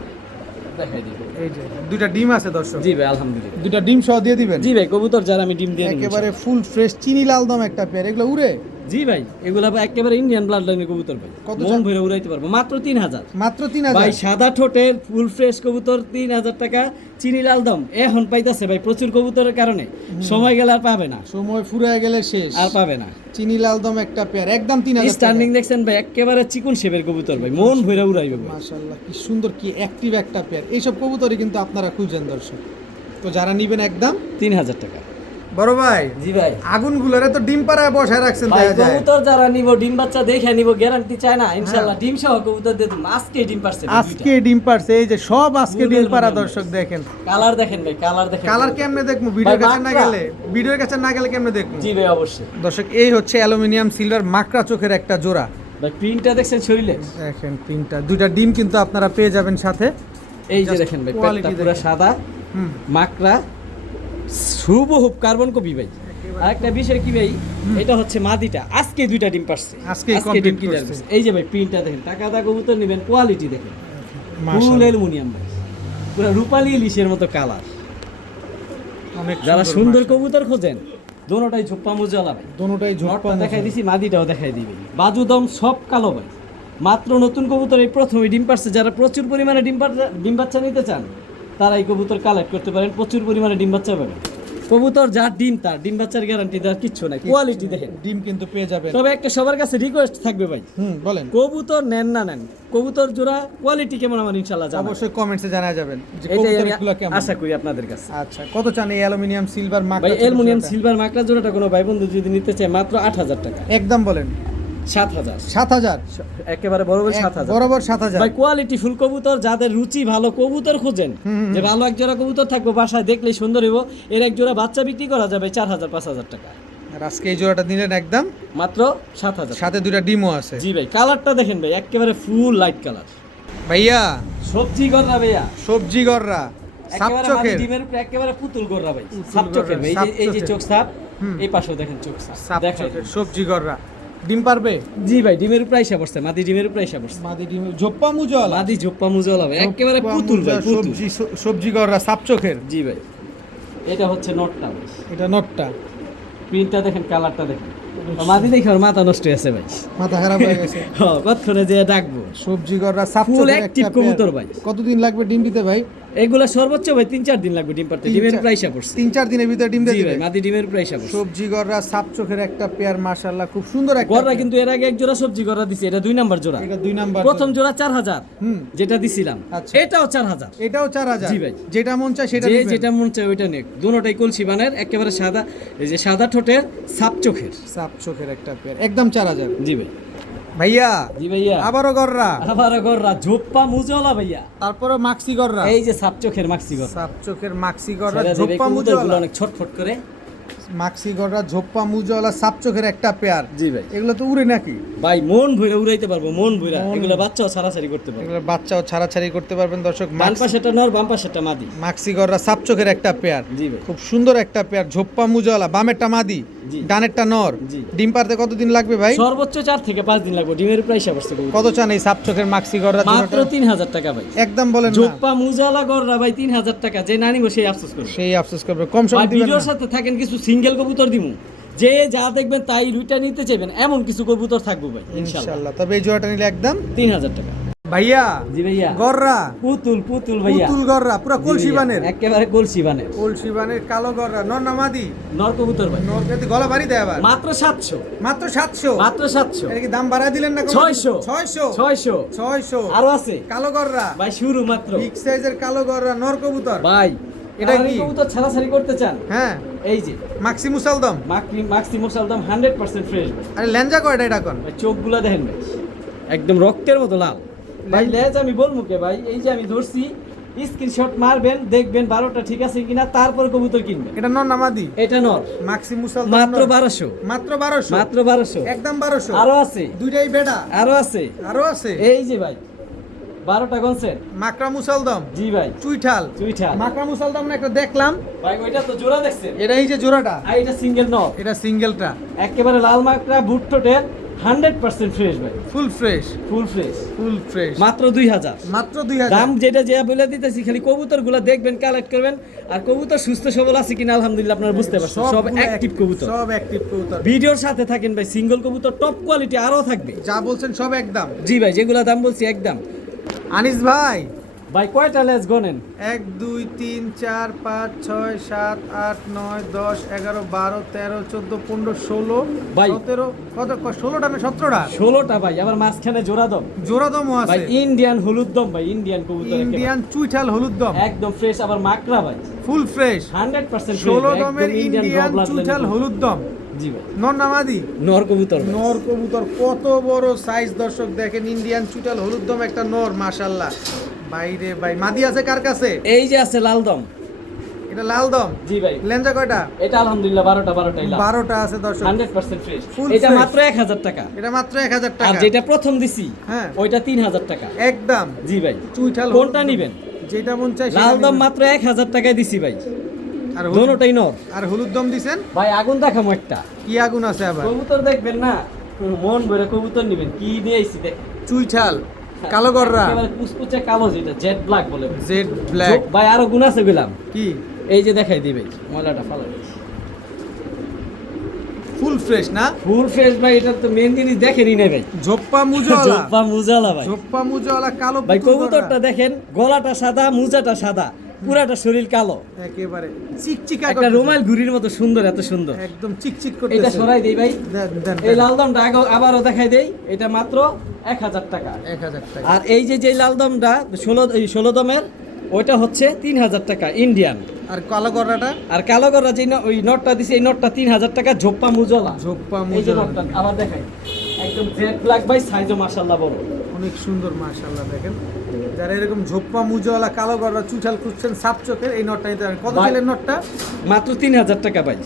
দেখাই দিব। এই যে দুইটা ডিম আছে দর্শক। জি ভাই আলহামদুলিল্লাহ। দুইটা ডিম সহ দিয়ে দিবেন? জি ভাই, কবুতর যারা আমি ডিম দিয়ে নিব একেবারে ফুল ফ্রেশ চিনি লালদম একটা পেয়ার। এগুলো উড়ে? জি ভাই, এগুলা একেবারে ইন্ডিয়ান ব্লাড লাইনের কবুতর ভাই, কত মন ভরে উড়াইতে পারবো। মাত্র 3000। মাত্র ভাই 3000? সাদা ঠোঁটের ফুল ফ্রেশ কবুতর 3000 টাকা। চিনি লালদম এখন পাইতাছে ভাই প্রচুর কবুতরের কারণে, সময় গেলে আর পাবে না, সময় ফুরায় গেলে শেষ। আর পাবে না। চিনি লালদম একটা পেয়ার, একদম 3000 স্ট্যান্ডিং দেখছেন ভাই, একেবারে চিকন শেপের কবুতর ভাই, মন ভরে উড়াইবে ভাই। মাশাআল্লাহ, কি সুন্দর, কি অ্যাক্টিভ একটা পেয়ার। এইসব কবুতরই কিন্তু আপনারা খুঁজেন দর্শক। তো যারা নিবেন একদম 3000 টাকা। বড় ভাই, জি ভাই। আগুনগুলোরে তো ডিম পাড়ায় বসায় রাখছেন ভাই দেখা যায়। কবুতর যারা নিব, ডিম বাচ্চা দেখে নিব, গ্যারান্টি চায় না ইনশাআল্লাহ। ডিম সহ কবুতর দিয়ে দিন। আজকে ডিম পারছে ভাই, আজকে ডিম পারছে। এই যে সব আজকে Google ডিম পাড়া Google দর্শক দেখেন। কালার দেখেন ভাই, কালার দেখেন। কালার কেমনে দেখবো? ভিডিওর কাছে না মাকড়া। গেলে, ভিডিওর কাছে না গেলে কেমনে দেখবো? জি ভাই অবশ্যই। দর্শক এই হচ্ছে অ্যালুমিনিয়াম সিলভার মাকড়া চোখের একটা জোড়া। ভাই প্রিন্টটা দেখছেন শরীরে? দেখেন তিনটা, দুইটা ডিম কিন্তু আপনারা পেয়ে যাবেন সাথে। এই যে Just দেখেন ভাই, quality পেটটা পুরো দেখেন। সাদা, হুম। মাকড়া, হুবহু কার্বন কপি ভাই। আরেকটা বিষয় কি ভাই, এটা হচ্ছে মাদিটা, আজকে দুইটা ডিম পারছে, আজকেই আজকে complete ডিম clear করছে। করছে। এই যে ভাই প্রিন্টটা দেখেন, টাকা দা কবুতর নেবেন, কোয়ালিটি দেখেন, ফুল মাশাআল্লাহ, অ্যালুমিনিয়াম ভাই, পুরো রূপালী ইলিশের মতো কালার। অনেক যারা সুন্দর মাশাআল্লাহ। কবুতর খোঁজেন, দোনোটাই ঝোপ্পা মুজলা ভাই। দোনোটাই ঝোপা নটটা দেখাই দিছি, মাদিটাও দেখাই দিবে, বাজু দম সব কালো ভাই। মাত্র নতুন কবুতর এই প্রথমে ডিম পারছে। যারা প্রচুর পরিমাণে ডিম বাচ্চা নিতে চান, তারা এই কবুতর কালেক্ট করতে পারেন, প্রচুর পরিমাণে ডিম বাচ্চা পাবেন। কবুতর যার ডিম, তার ডিম বাচ্চার গ্যারান্টি দেওয়ার কিচ্ছু নাই, কোয়ালিটি দেখেন। ডিম কিন্তু পেয়ে যাবেন। তবে একটা সবার কাছে রিকোয়েস্ট থাকবে ভাই, বলেন। কবুতর নেন না নেন, কবুতর জোড়া কোয়ালিটি কেমন আমার ইনশাআল্লাহ জানাবেন। অবশ্যই কমেন্টসে জানা যাবেন যে এটাই আমি কবুতরগুলো কেমন। আশা করি আপনাদের কাছে। আচ্ছা, কত চান এই অ্যালুমিনিয়াম সিলভার মাকড়া? ভাই অ্যালুমিনিয়াম সিলভার মাকড়া জোড়াটা কোনো ভাই বন্ধু যদি নিতে চায়, মাত্র 8000 টাকা। একদম বলেন। 7000। 7000? একেবারে বরাবর 7000। বরাবর 7000। ভাই কোয়ালিটি ফুল কবুতর, যাদের রুচি ভালো কবুতর খুঁজেন, যে ভালো এক জোড়া কবুতর থাকবে বাসায়, দেখলেই সুন্দর হইব, এর এক জোড়া বাচ্চা বিক্রি করা যাবে 4000 5000 টাকা। আর আজকে এই জোড়াটা নিলেন একদম মাত্র 7000। সাথে দুইটা ডিমও আছে। জি ভাই, কালারটা দেখেন ভাই, একেবারে ফুল লাইট কালার। ভাইয়া সবজি গররা ভাইয়া, সবজি গররা সাপ একেবারে চোখের, ডিমের উপরে একেবারে পুতুল গররা ভাই, পুতুল সাপ চোখের গররা, ভাই। সাপ এই যে চোখের। চোখ সাপ, এই পাশেও দেখেন চোখ সাপ সাপ, দেখেন চোখের সবজি গররা। ডিম পারবে? জি ভাই, ডিমের উপর আইসা পড়ছে, মাদি ডিমের উপর আইসা পড়ছে। মাদি ডিম ঝোপ্পা মুজওয়ালা। মাদি ঝোপ্পা মুজওয়ালা ভাই, একেবারে পুতুল ভাই, পুতুল। সবজি গররা সাপ চোখের। জি ভাই, এটা হচ্ছে নটটা ভাই। এটা নটটা। প্রিন্টটা দেখেন, কালারটা দেখেন। মাদি দেখে আর মাথা নষ্ট হয়েছে ভাই, মাথা খারাপ হয়ে গেছে। হ্যাঁ, কতক্ষণে যে ডাকবো। সবজি গররা সাপ ফুল চোখের অ্যাক্টিভ একটা কবুতর পেয়ার। ভাই। কতদিন লাগবে ডিম দিতে ভাই? এগুলা সর্বোচ্চ ভাই 3-4 দিন লাগবে ডিম পারতে। ডিমের উপর আইসা পড়ছে। 3-4 দিনের ভিতরে ডিম দিয়ে জি দিবে। ভাই, মাদি ডিমের উপর আইসা পড়ছে। সবজি গররা সাপ চোখের একটা পেয়ার, মাশাআল্লাহ খুব সুন্দর একটা গররা পেয়ার। কিন্তু এর আগে এক জোড়া সবজি গররা দিছি, এটা 2 নাম্বার জোড়া। এটা 2 নাম্বার। প্রথম জোড়া 4000 হুম। যেটা দিছিলাম, আচ্ছা। এটাও 4000। এটাও 4000। জি ভাই। যেটা মন চায় সেটা যে নিবেন। যেটা মন চায় ওইটা নেক। দুটোটাই কলসি বানের, একেবারে সাদা, এই যে সাদা ঠোঁটের সাপ চোখের। সাপ চোখের একটা পেয়ার, একদম 4000। জি ভাই। ভাইয়া জি ভাইয়া, আবারও গররা, আবার গররা ঝোপ্পা মুজওয়ালা ভাইয়া। তারপরে মাক্সি গররা। এই যে সাপ চোখের মাক্সি গররা। সাপ চোখের মাক্সি গররা, ছেড়ে দেবে, ঝোপ্পা কবুতরগুলো মুজওয়ালা। অনেক ছটফট করে। মাক্সি গররা, ঝোপ্পা মুজওয়ালা, সাপ চোখের একটা পেয়ার। জি ভাই। এগুলো তো উড়ে নাকি? ভাই মন ভইরা উড়াইতে পারবো, মন ভইরা। মন- এগুলো বাচ্চাও ছাড়াছাড়ি করতে পারবে। এগুলো বাচ্চাও ছাড়াছাড়ি করতে পারবেন দর্শক। ডান পাশেরটা নর, বাম পাশেরটা মাদি। মাক্সি গররা, সাপ চোখের একটা পেয়ার। জি ভাই। খুব সুন্দর একটা পেয়ার, ঝোপ্পা মুজওয়ালা, বামেরটা মাদি, জি। ডানেরটা নর। জি। ডিম পারতে কতদিন লাগবে ভাই? সর্বোচ্চ 4 থেকে 5 দিন লাগবে। ডিমের উপর আইসা পড়ছে কবুতর। কত চান এই সাপ চোখের মাক্সি গররা? মাত্র 3000 টাকা ভাই। একদম বলেন না। জোপ্পা মুজালা গররা ভাই 3000 টাকা। যে না নিব সেই আফসোস করবে। সেই আফসোস করবে, কম সম ভাই দিবেন ভিডিওর না। সাথে থাকেন, কিছু সিঙ্গেল কবুতর দিমু। যে যা দেখবেন তাই রুইটা নিতে চাইবেন, এমন কিছু কবুতর থাকবে ভাই ইনশাআল্লাহ। ইনশাআল্লাহ। তবে এই জোড়াটা নিলে একদম 3000 টাকা। ভাইয়া। জি ভাইয়া। গররা, পুতুল পুতুল ভাইয়া। পুতুল গররা, পুরো জি কলসি ভাইয়া, বানের। একেবারে কলসি বানের। কলসি বানের কালো গররা, নর না মাদি? নর কবুতর ভাই। নর যদি গলা বাড়ি দেয় আবার। মাত্র 700। মাত্র 700। মাত্র 700। এটা কি দাম বাড়ায় দিলেন না? 600। 600। 600। 600। আরো আছে কালো গররা, ভাই, শুরু মাত্র। বিগ সাইজের কালো গররা, নর কবুতর। ভাই এটা এটা কি কি? কবুতর ছাড়াছাড়ি করতে চান? হ্যাঁ, এই যে মাক্সি মুসালদম। মাক্সি মুসালদম 100% ফ্রেশ ভাই। আরে ল্যাঞ্জা কয়টা এটা কোন? ভাই চোখগুলা দেখেন ভাই, একদম রক্তের মতো লাল। ভাই লেজ আমি বলবো কে ভাই, এই যে আমি ধরছি, স্ক্রিনশট মারবেন, দেখবেন 12টা ঠিক আছে কিনা, তারপর কবুতর কিনবেন। এটা নর না মাদি? এটা নর। মাক্সি মুসালদম মাত্র নর। 1200। মাত্র 1200। মাত্র 1200। একদম 1200। আরো আছে, দুইটাই বেডা। আরো আছে, আরো আছে। এই যে ভাই 12টা কনসেপ্ট। মাকড়া মুসালদম, জি ভাই। চুইঠাল। চুইঠাল। মাকড়া মুসালদম না একটা দেখলাম। ভাই ওইটা তো জোড়া দেখছেন, এটা এই যে জোড়াটা, আর এটা সিঙ্গেল নর। এটা সিঙ্গেলটা। একেবারে লাল মাকড়া, বুটটোটের 100% ফ্রেশ ভাই। Full fresh. Full fresh. Full fresh. মাত্র 2000। মাত্র 2000। দাম যেটা যে বলে দিতেছি, খালি কবুতরগুলো দেখবেন, কালেক্ট করবেন। আর কবুতর সুস্থ সবল আছে কিনা আলহামদুলিল্লাহ আপনারা বুঝতে পারছেন, সব সবগুলো অ্যাক্টিভ কবুতর। সব অ্যাক্টিভ কবুতর। ভিডিওর সাথে থাকেন ভাই, সিঙ্গেল কবুতর টপ কোয়ালিটি আরো থাকবে। যা বলছেন সব একদম। জি ভাই, যেগুলা দাম বলছি একদম। আনিস ভাই, ভাই কয়টা লেজ গনেন? 1 2 3 4 5 6 7 8 9 10 11 12 13 14 15 16 ভাই। 17 কত 16টা না 17টা? 16টা ভাই, আবার মাঝখানে জোড়া দম। জোড়া দমও ভাই আছে। ইন্ডিয়ান হলুদ দম ভাই, ইন্ডিয়ান কবুতর ইন্ডিয়ান চুইঠাল হলুদ দম, একদম ফ্রেশ। আবার মাকড়া ভাই ফুল ফ্রেশ। 100% 16 দমের ইন্ডিয়ান চুইঠাল হলুদ দম। জি ভাই। নর না মাদি? নর কবুতর ভাই। নর কবুতর, কত বড় সাইজ দর্শক দেখেন, ইন্ডিয়ান চুইঠাল হলুদ দম একটা নর, মাশাআল্লাহ। বাইরে ভাই, মাদি আছে কার কাছে? এই যে আছে লাল দম। এটা লাল দম। জি ভাই। লেঞ্জা কয়টা? এটা আলহামদুলিল্লাহ 12টাই লাল। 12টা আছে দর্শক। 100% ফ্রেশ। Full এটা fresh। মাত্র 1000 টাকা। এটা মাত্র 1000 আর টাকা। যেটা প্রথম দিছি, হ্যাঁ। ওইটা 3000 টাকা। একদম জি ভাই। চুইঠাল কোনটা হলুদ দম। নিবেন? যেটা মন চাই সেটা লাল দম নিবেন। মাত্র 1000 টাকায় দিছি ভাই। আর হলুদ, দোনোটাই নর। আর হলুদ দম দিছেন? ভাই আগুন দেখামো একটা। কি আগুন আছে আবার? কবুতর দেখবেন না, মন ভরে কবুতর নিবেন। কি নিয়ে আইছি দেখ। চুইঠাল, কালো গররা, একেবারে কুচকুচে কালো, যেটা জেড ব্ল্যাক বলে ভাই। Jet black. ভাই আরো গুণ আছে গেলাম। কি? এই যে দেখাই দিই ভাই, ময়লাটা ফালা দিই। ফুল ফ্রেশ না? ফুল ফ্রেশ ভাই, এটা তো মেন জিনিস দেখেনই না ভাই। ঝোপ্পা মুজওয়ালা, জব্বা মুজালা ভাই। ঝোপ্পা মুজওয়ালা কালো ভাই পুতুল কবুতরটা গররা। দেখেন, গলাটা সাদা, মুজাটা সাদা, পুরাটা শরীর কালো। একেবারে চিকচিকা একটা করতেছে। রুমাল ঘুরির মতো সুন্দর, এত সুন্দর। একদম চিকচিক এটা করতেছে। সরাই দেই ভাই। দেন দেন এই লাল দমটা আবারও দেখাই দেই, এটা মাত্র 1000 টাকা। 1000 টাকা। আর এই যে লাল দমটা 16 দমের, ওইটা হচ্ছে 3000 টাকা ইন্ডিয়ান। আর কালো গররাটা? আর কালো গররা যে ওই নটটা দিছে, এই নটটা 3000 টাকা। ঝোপ্পা মুজলা। ঝোপ্পা এই যে মুজওয়ালা নটটা আবার দেখাই, একদম জেড ব্ল্যাক ভাই, সাইজও মাশাআল্লাহ বড়। অনেক সুন্দর, মাশাআল্লাহ। দেখেন, যারা এরকম ঝোপ্পা মুজওয়ালা কালো গররা চুইঠাল খুঁজছেন সাপ চোখের, এই নটটা নিতে পারেন। কত ভাই। চাইলেন নটটা? মাত্র 3000 টাকা ভাই।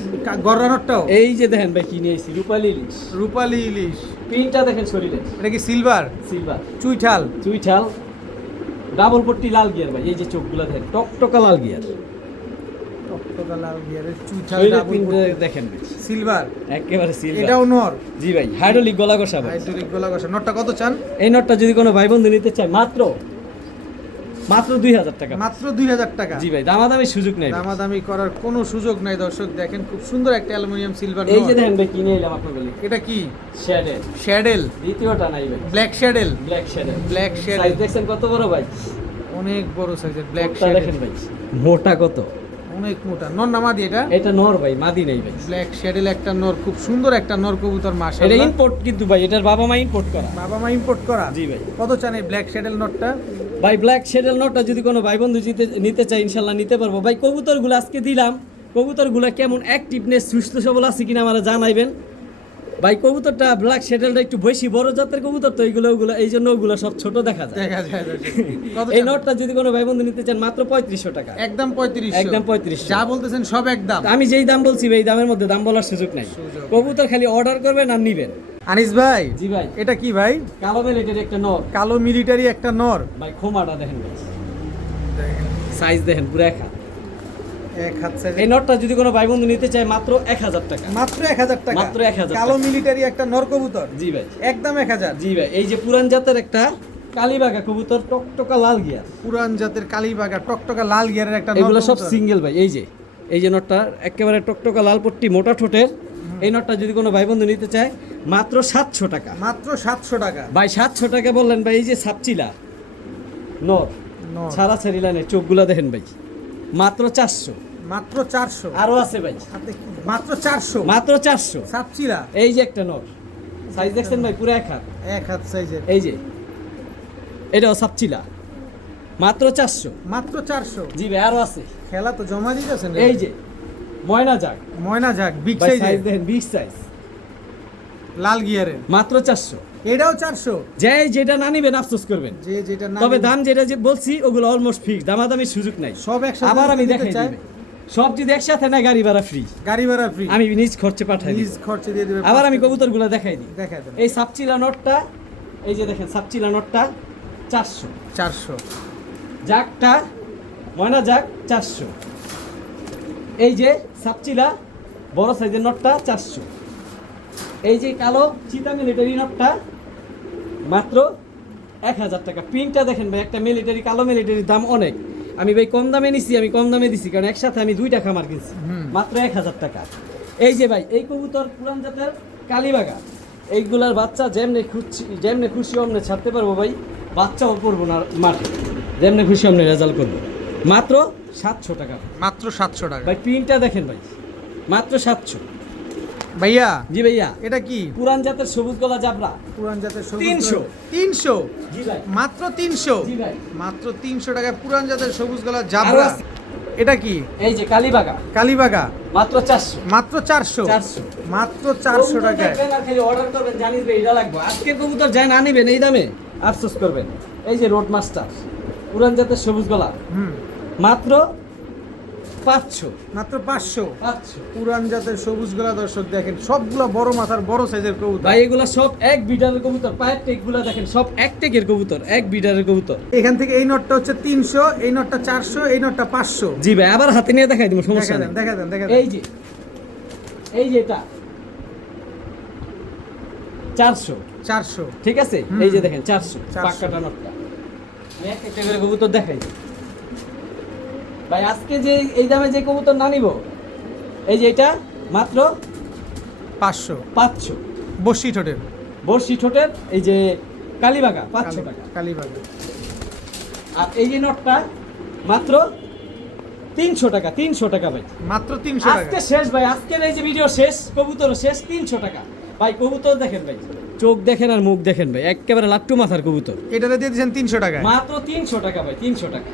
গররা নটটাও? এই যে দেখেন ভাই, কি নিয়েছি, রূপালী ইলিশ। রূপালী ইলিশ। প্রিন্টটা দেখেন শরীরে, এটা কি সিলভার? সিলভার চুইঠাল। চুইঠাল, ডাবল পট্টি লাল গিয়ার ভাই। এই যে চোখগুলো দেখেন, টকটকা লাল গিয়ার। টকটকা লাল গিয়ারের চুইঠাল শরীরের ডাবল প্রিন্ট দেখেন ভাই সিলভার, একেবারে সিলভার। এটাও নর, জি ভাই হাইড্রোলিক গলা কষা ভাই। হাইড্রোলিক গলা কষা। নটটা কত চান? এই নটটা যদি কোনো ভাই বন্ধু নিতে চায় মাত্র 2000 টাকা। মাত্র 2000 টাকা। জি ভাই দামাদামি সুযোগ নেই। দামাদামি করার কোনো সুযোগ নাই দর্শক। দেখেন খুব সুন্দর একটা অ্যালুমিনিয়াম সিলভার। এই যে দেখেন ভাই কিনে এলাম আপনার বলি। এটা কি? শ্যাডেল। শ্যাডেল, দ্বিতীয়টা নাই ভাই। ব্ল্যাক শ্যাডেল। ব্ল্যাক শ্যাডেল। ব্ল্যাক শ্যাডেল সাইজ দেখছেন কত বড় ভাই? অনেক বড় সাইজের ব্ল্যাক কোটটা শ্যাডেল। দেখেন ভাই মোটা কত, অনেক মোটা। নর না মাদি এটা? এটা নর ভাই, মাদি নেই ভাই। ব্ল্যাক শ্যাডেল একটা নর, খুব সুন্দর একটা নর কবুতর এটা মাশাআল্লাহ। ইম্পোর্ট কিন্তু ভাই, এটার বাবা মা ইম্পোর্ট করা। বাবা মা ইম্পোর্ট করা? জি ভাই। কত চান এই ব্ল্যাক শ্যাডেল নটটা? ভাই ব্ল্যাক শ্যাডেল নটটা যদি কোনো ভাই বন্ধু নিতে চায় ইনশাল্লাহ নিতে পারবো ভাই। কবুতরগুলো আজকে দিলাম, কবুতরগুলো কেমন অ্যাক্টিভনেস সুস্থ সবল আছে কিনা আমারা জানাইবেন ভাই। কবুতরটা ব্ল্যাক শ্যাডেলটা একটু বেশি বড় জাতের কবুতর তো ওগুলো এই জন্য ওগুলো সব ছোট দেখা যায়। দেখা যায় দর্শক। কত এই চান? নটটা যদি কোনো ভাই বন্ধু নিতে চান মাত্র 3500 টাকা। একদম 3500। একদম 3500। যা বলতেছেন সব একদম। আমি যেই দাম বলছি ভাই, এই দামের মধ্যে দাম বলার সুযোগ নাই। সুযোগ। কবুতর খালি অর্ডার করবেন আর নিবেন। আনিস ভাই, জি ভাই। এটা কি ভাই? কালো মেলেটের একটা নর কালো মিলিটারি একটা নর। ভাই, খোমাটা দেখেন ভাই, সাইজ দেখেন পুরো এক হাত। এক হাত সাইজ। এই নটটা যদি কোনো ভাই বন্ধু নিতে চায় মাত্র 1000 টাকা। মাত্র 1000 টাকা। মাত্র 1000 কালো টাকা। মিলিটারি একটা নর কবুতর। জি ভাই। একদম 1000। জি ভাই। এই যে পুরান জাতের একটা কালীবাগা কবুতর, টকটকা লাল গিয়ার। পুরান জাতের কালীবাগা টকটকা লাল গিয়ারের একটা নর এগুলো সব কবুতর। সিঙ্গেল ভাই। এই যে নটটা একেবারে টকটকা লাল পট্টি মোটা ঠোঁটের। এই নটটা যদি কোনো ভাই বন্ধু নিতে চায় মাত্র 700 টাকা। মাত্র 700 টাকা। ভাই 700 টাকা বললেন ভাই। এই যে সাপচিলা নর, নর। ছাড়া ছাড়ি লাইনের চোখগুলা দেখেন ভাই, মাত্র 400। মাত্র 400। আরো আছে ভাই, মাত্র 400। মাত্র 400। সাপচিলা। এই যে একটা নর, সাইজ দেখছেন ভাই পুরো এক হাত। এক হাত সাইজের। এই যে এটাও সাপচিলা, মাত্র 400। মাত্র 400। জি ভাই আরো আছে। খেলা তো জমা দিতেছেন। এই যে ময়না জাগ, ময়না যাক বিগ ভাই সাইজ সাইজের দেখেন বিগ সাইজ, লাল গিয়ারের। মাত্র 400। এটাও 400। যেটা না নিবেন আফসোস করবেন। যে যেটা না তবে নিবে- দাম যেটা যে বলছি ওগুলো অলমোস্ট ফিক্স, দামাদামির সুযোগ নাই। সব একসাথে আবার আমি নিতে দেখাই চায়? দিই সব যদি একসাথে না গাড়ি ভাড়া ফ্রি, গাড়ি ভাড়া ফ্রি। আমি নিজ খরচে পাঠাই দিই। নিজ খরচে দিয়ে দিবে। আবার আমি কবুতরগুলো দেখাই দিই। দেখাই দেন। এই সাপচিলা নটটা, এই যে দেখেন সাপচিলা নটটা 400। 400। জাগটা ময়না জাগ 400। এই যে সাপচিলা বড় সাইজের নটটা 400। এই যে কালো চিতা মিলিটারি নটটা মাত্র 1000 টাকা। প্রিন্টটা দেখেন ভাই, একটা মিলিটারি কালো মিলিটারির দাম অনেক। আমি ভাই কম দামে নিছি, আমি কম দামে দিছি কারণ একসাথে আমি 2টা খামার কিনছি। মাত্র 1000 টাকা। এই যে ভাই এই কবুতর পুরান জাতের কালীবাগা, এইগুলার বাচ্চা যেমনে খুশি অমনে ছাড়তে পারবো ভাই। বাচ্চাও পড়বো না মাঠে, যেমনে খুশি অমনে রেজাল্ট করবো। মাত্র 700 টাকা মাত্র 700 টাকা। ভাই। প্রিন্টটা দেখেন ভাই, মাত্র 700। ভাইয়া জি ভাইয়া। এটা কি? পুরান জাতের সবুজ গলা জাবরা। পুরান জাতের সবুজ 300 300। জি ভাই। মাত্র 300। জি ভাই। মাত্র 300 টাকায় পুরান জাতের সবুজ গলা আরো জাবরা। আছে। এটা কি? এই যে কালীবাগা, কালীবাগা। মাত্র 400। মাত্র 400। 400 মাত্র 400 টাকায়। দেখবেন আর খালি অর্ডার করবেন, জানিস ভাই এটা লাগবে। আজকে কবুতর যায় না নিবেন এই দামে, আফসোস করবেন। এই যে রোড মাস্টার পুরান জাতের সবুজ গলা, মাত্র 500। মাত্র 500। 500 পুরান জাতের সবুজ গলা দর্শক দেখেন সবগুলা বড় মাথার বড় সাইজের কবুতর। ভাই এগুলা সব এক বিডারের কবুতর। পায়ের টেকগুলা দেখেন সব এক টেকের কবুতর, এক বিডারের কবুতর। এখান থেকে এই নটটা হচ্ছে 300, এই নটটা 400, এই নটটা 500। জি ভাই আবার হাতে নিয়ে দেখাই দিব, সমস্যা দেখা নেই। দেন দেখা দেন দেখা এই দেন। যে এই যে এটা 400, 400। ঠিক আছে। হুম। এই যে দেখেন 400 400 পাক্কাটা নটটা। আমি একটা করে কবুতর দেখাই ভাই। আজকে যে এই দামে যে কবুতর না নিব, এই যে এটা মাত্র 500। 500। বসি ঠোঁটের। বর্ষি ঠোঁটের এই যে কালীবাগা 500 টাকা। কালীবাগা। আর এই যে নটটা মাত্র 300 টাকা। 300 টাকা ভাই। মাত্র 300 আজকে টাকা। শেষ ভাই, আজকের এই যে ভিডিও শেষ, কবুতর শেষ। 300 টাকা ভাই। কবুতর দেখেন ভাই, চোখ দেখেন আর মুখ দেখেন ভাই, একেবারে লাট্টু মাথার কবুতর। এটাতে দিয়ে দিয়েছেন 300 টাকায়। মাত্র 300 টাকা ভাই, 300 টাকা।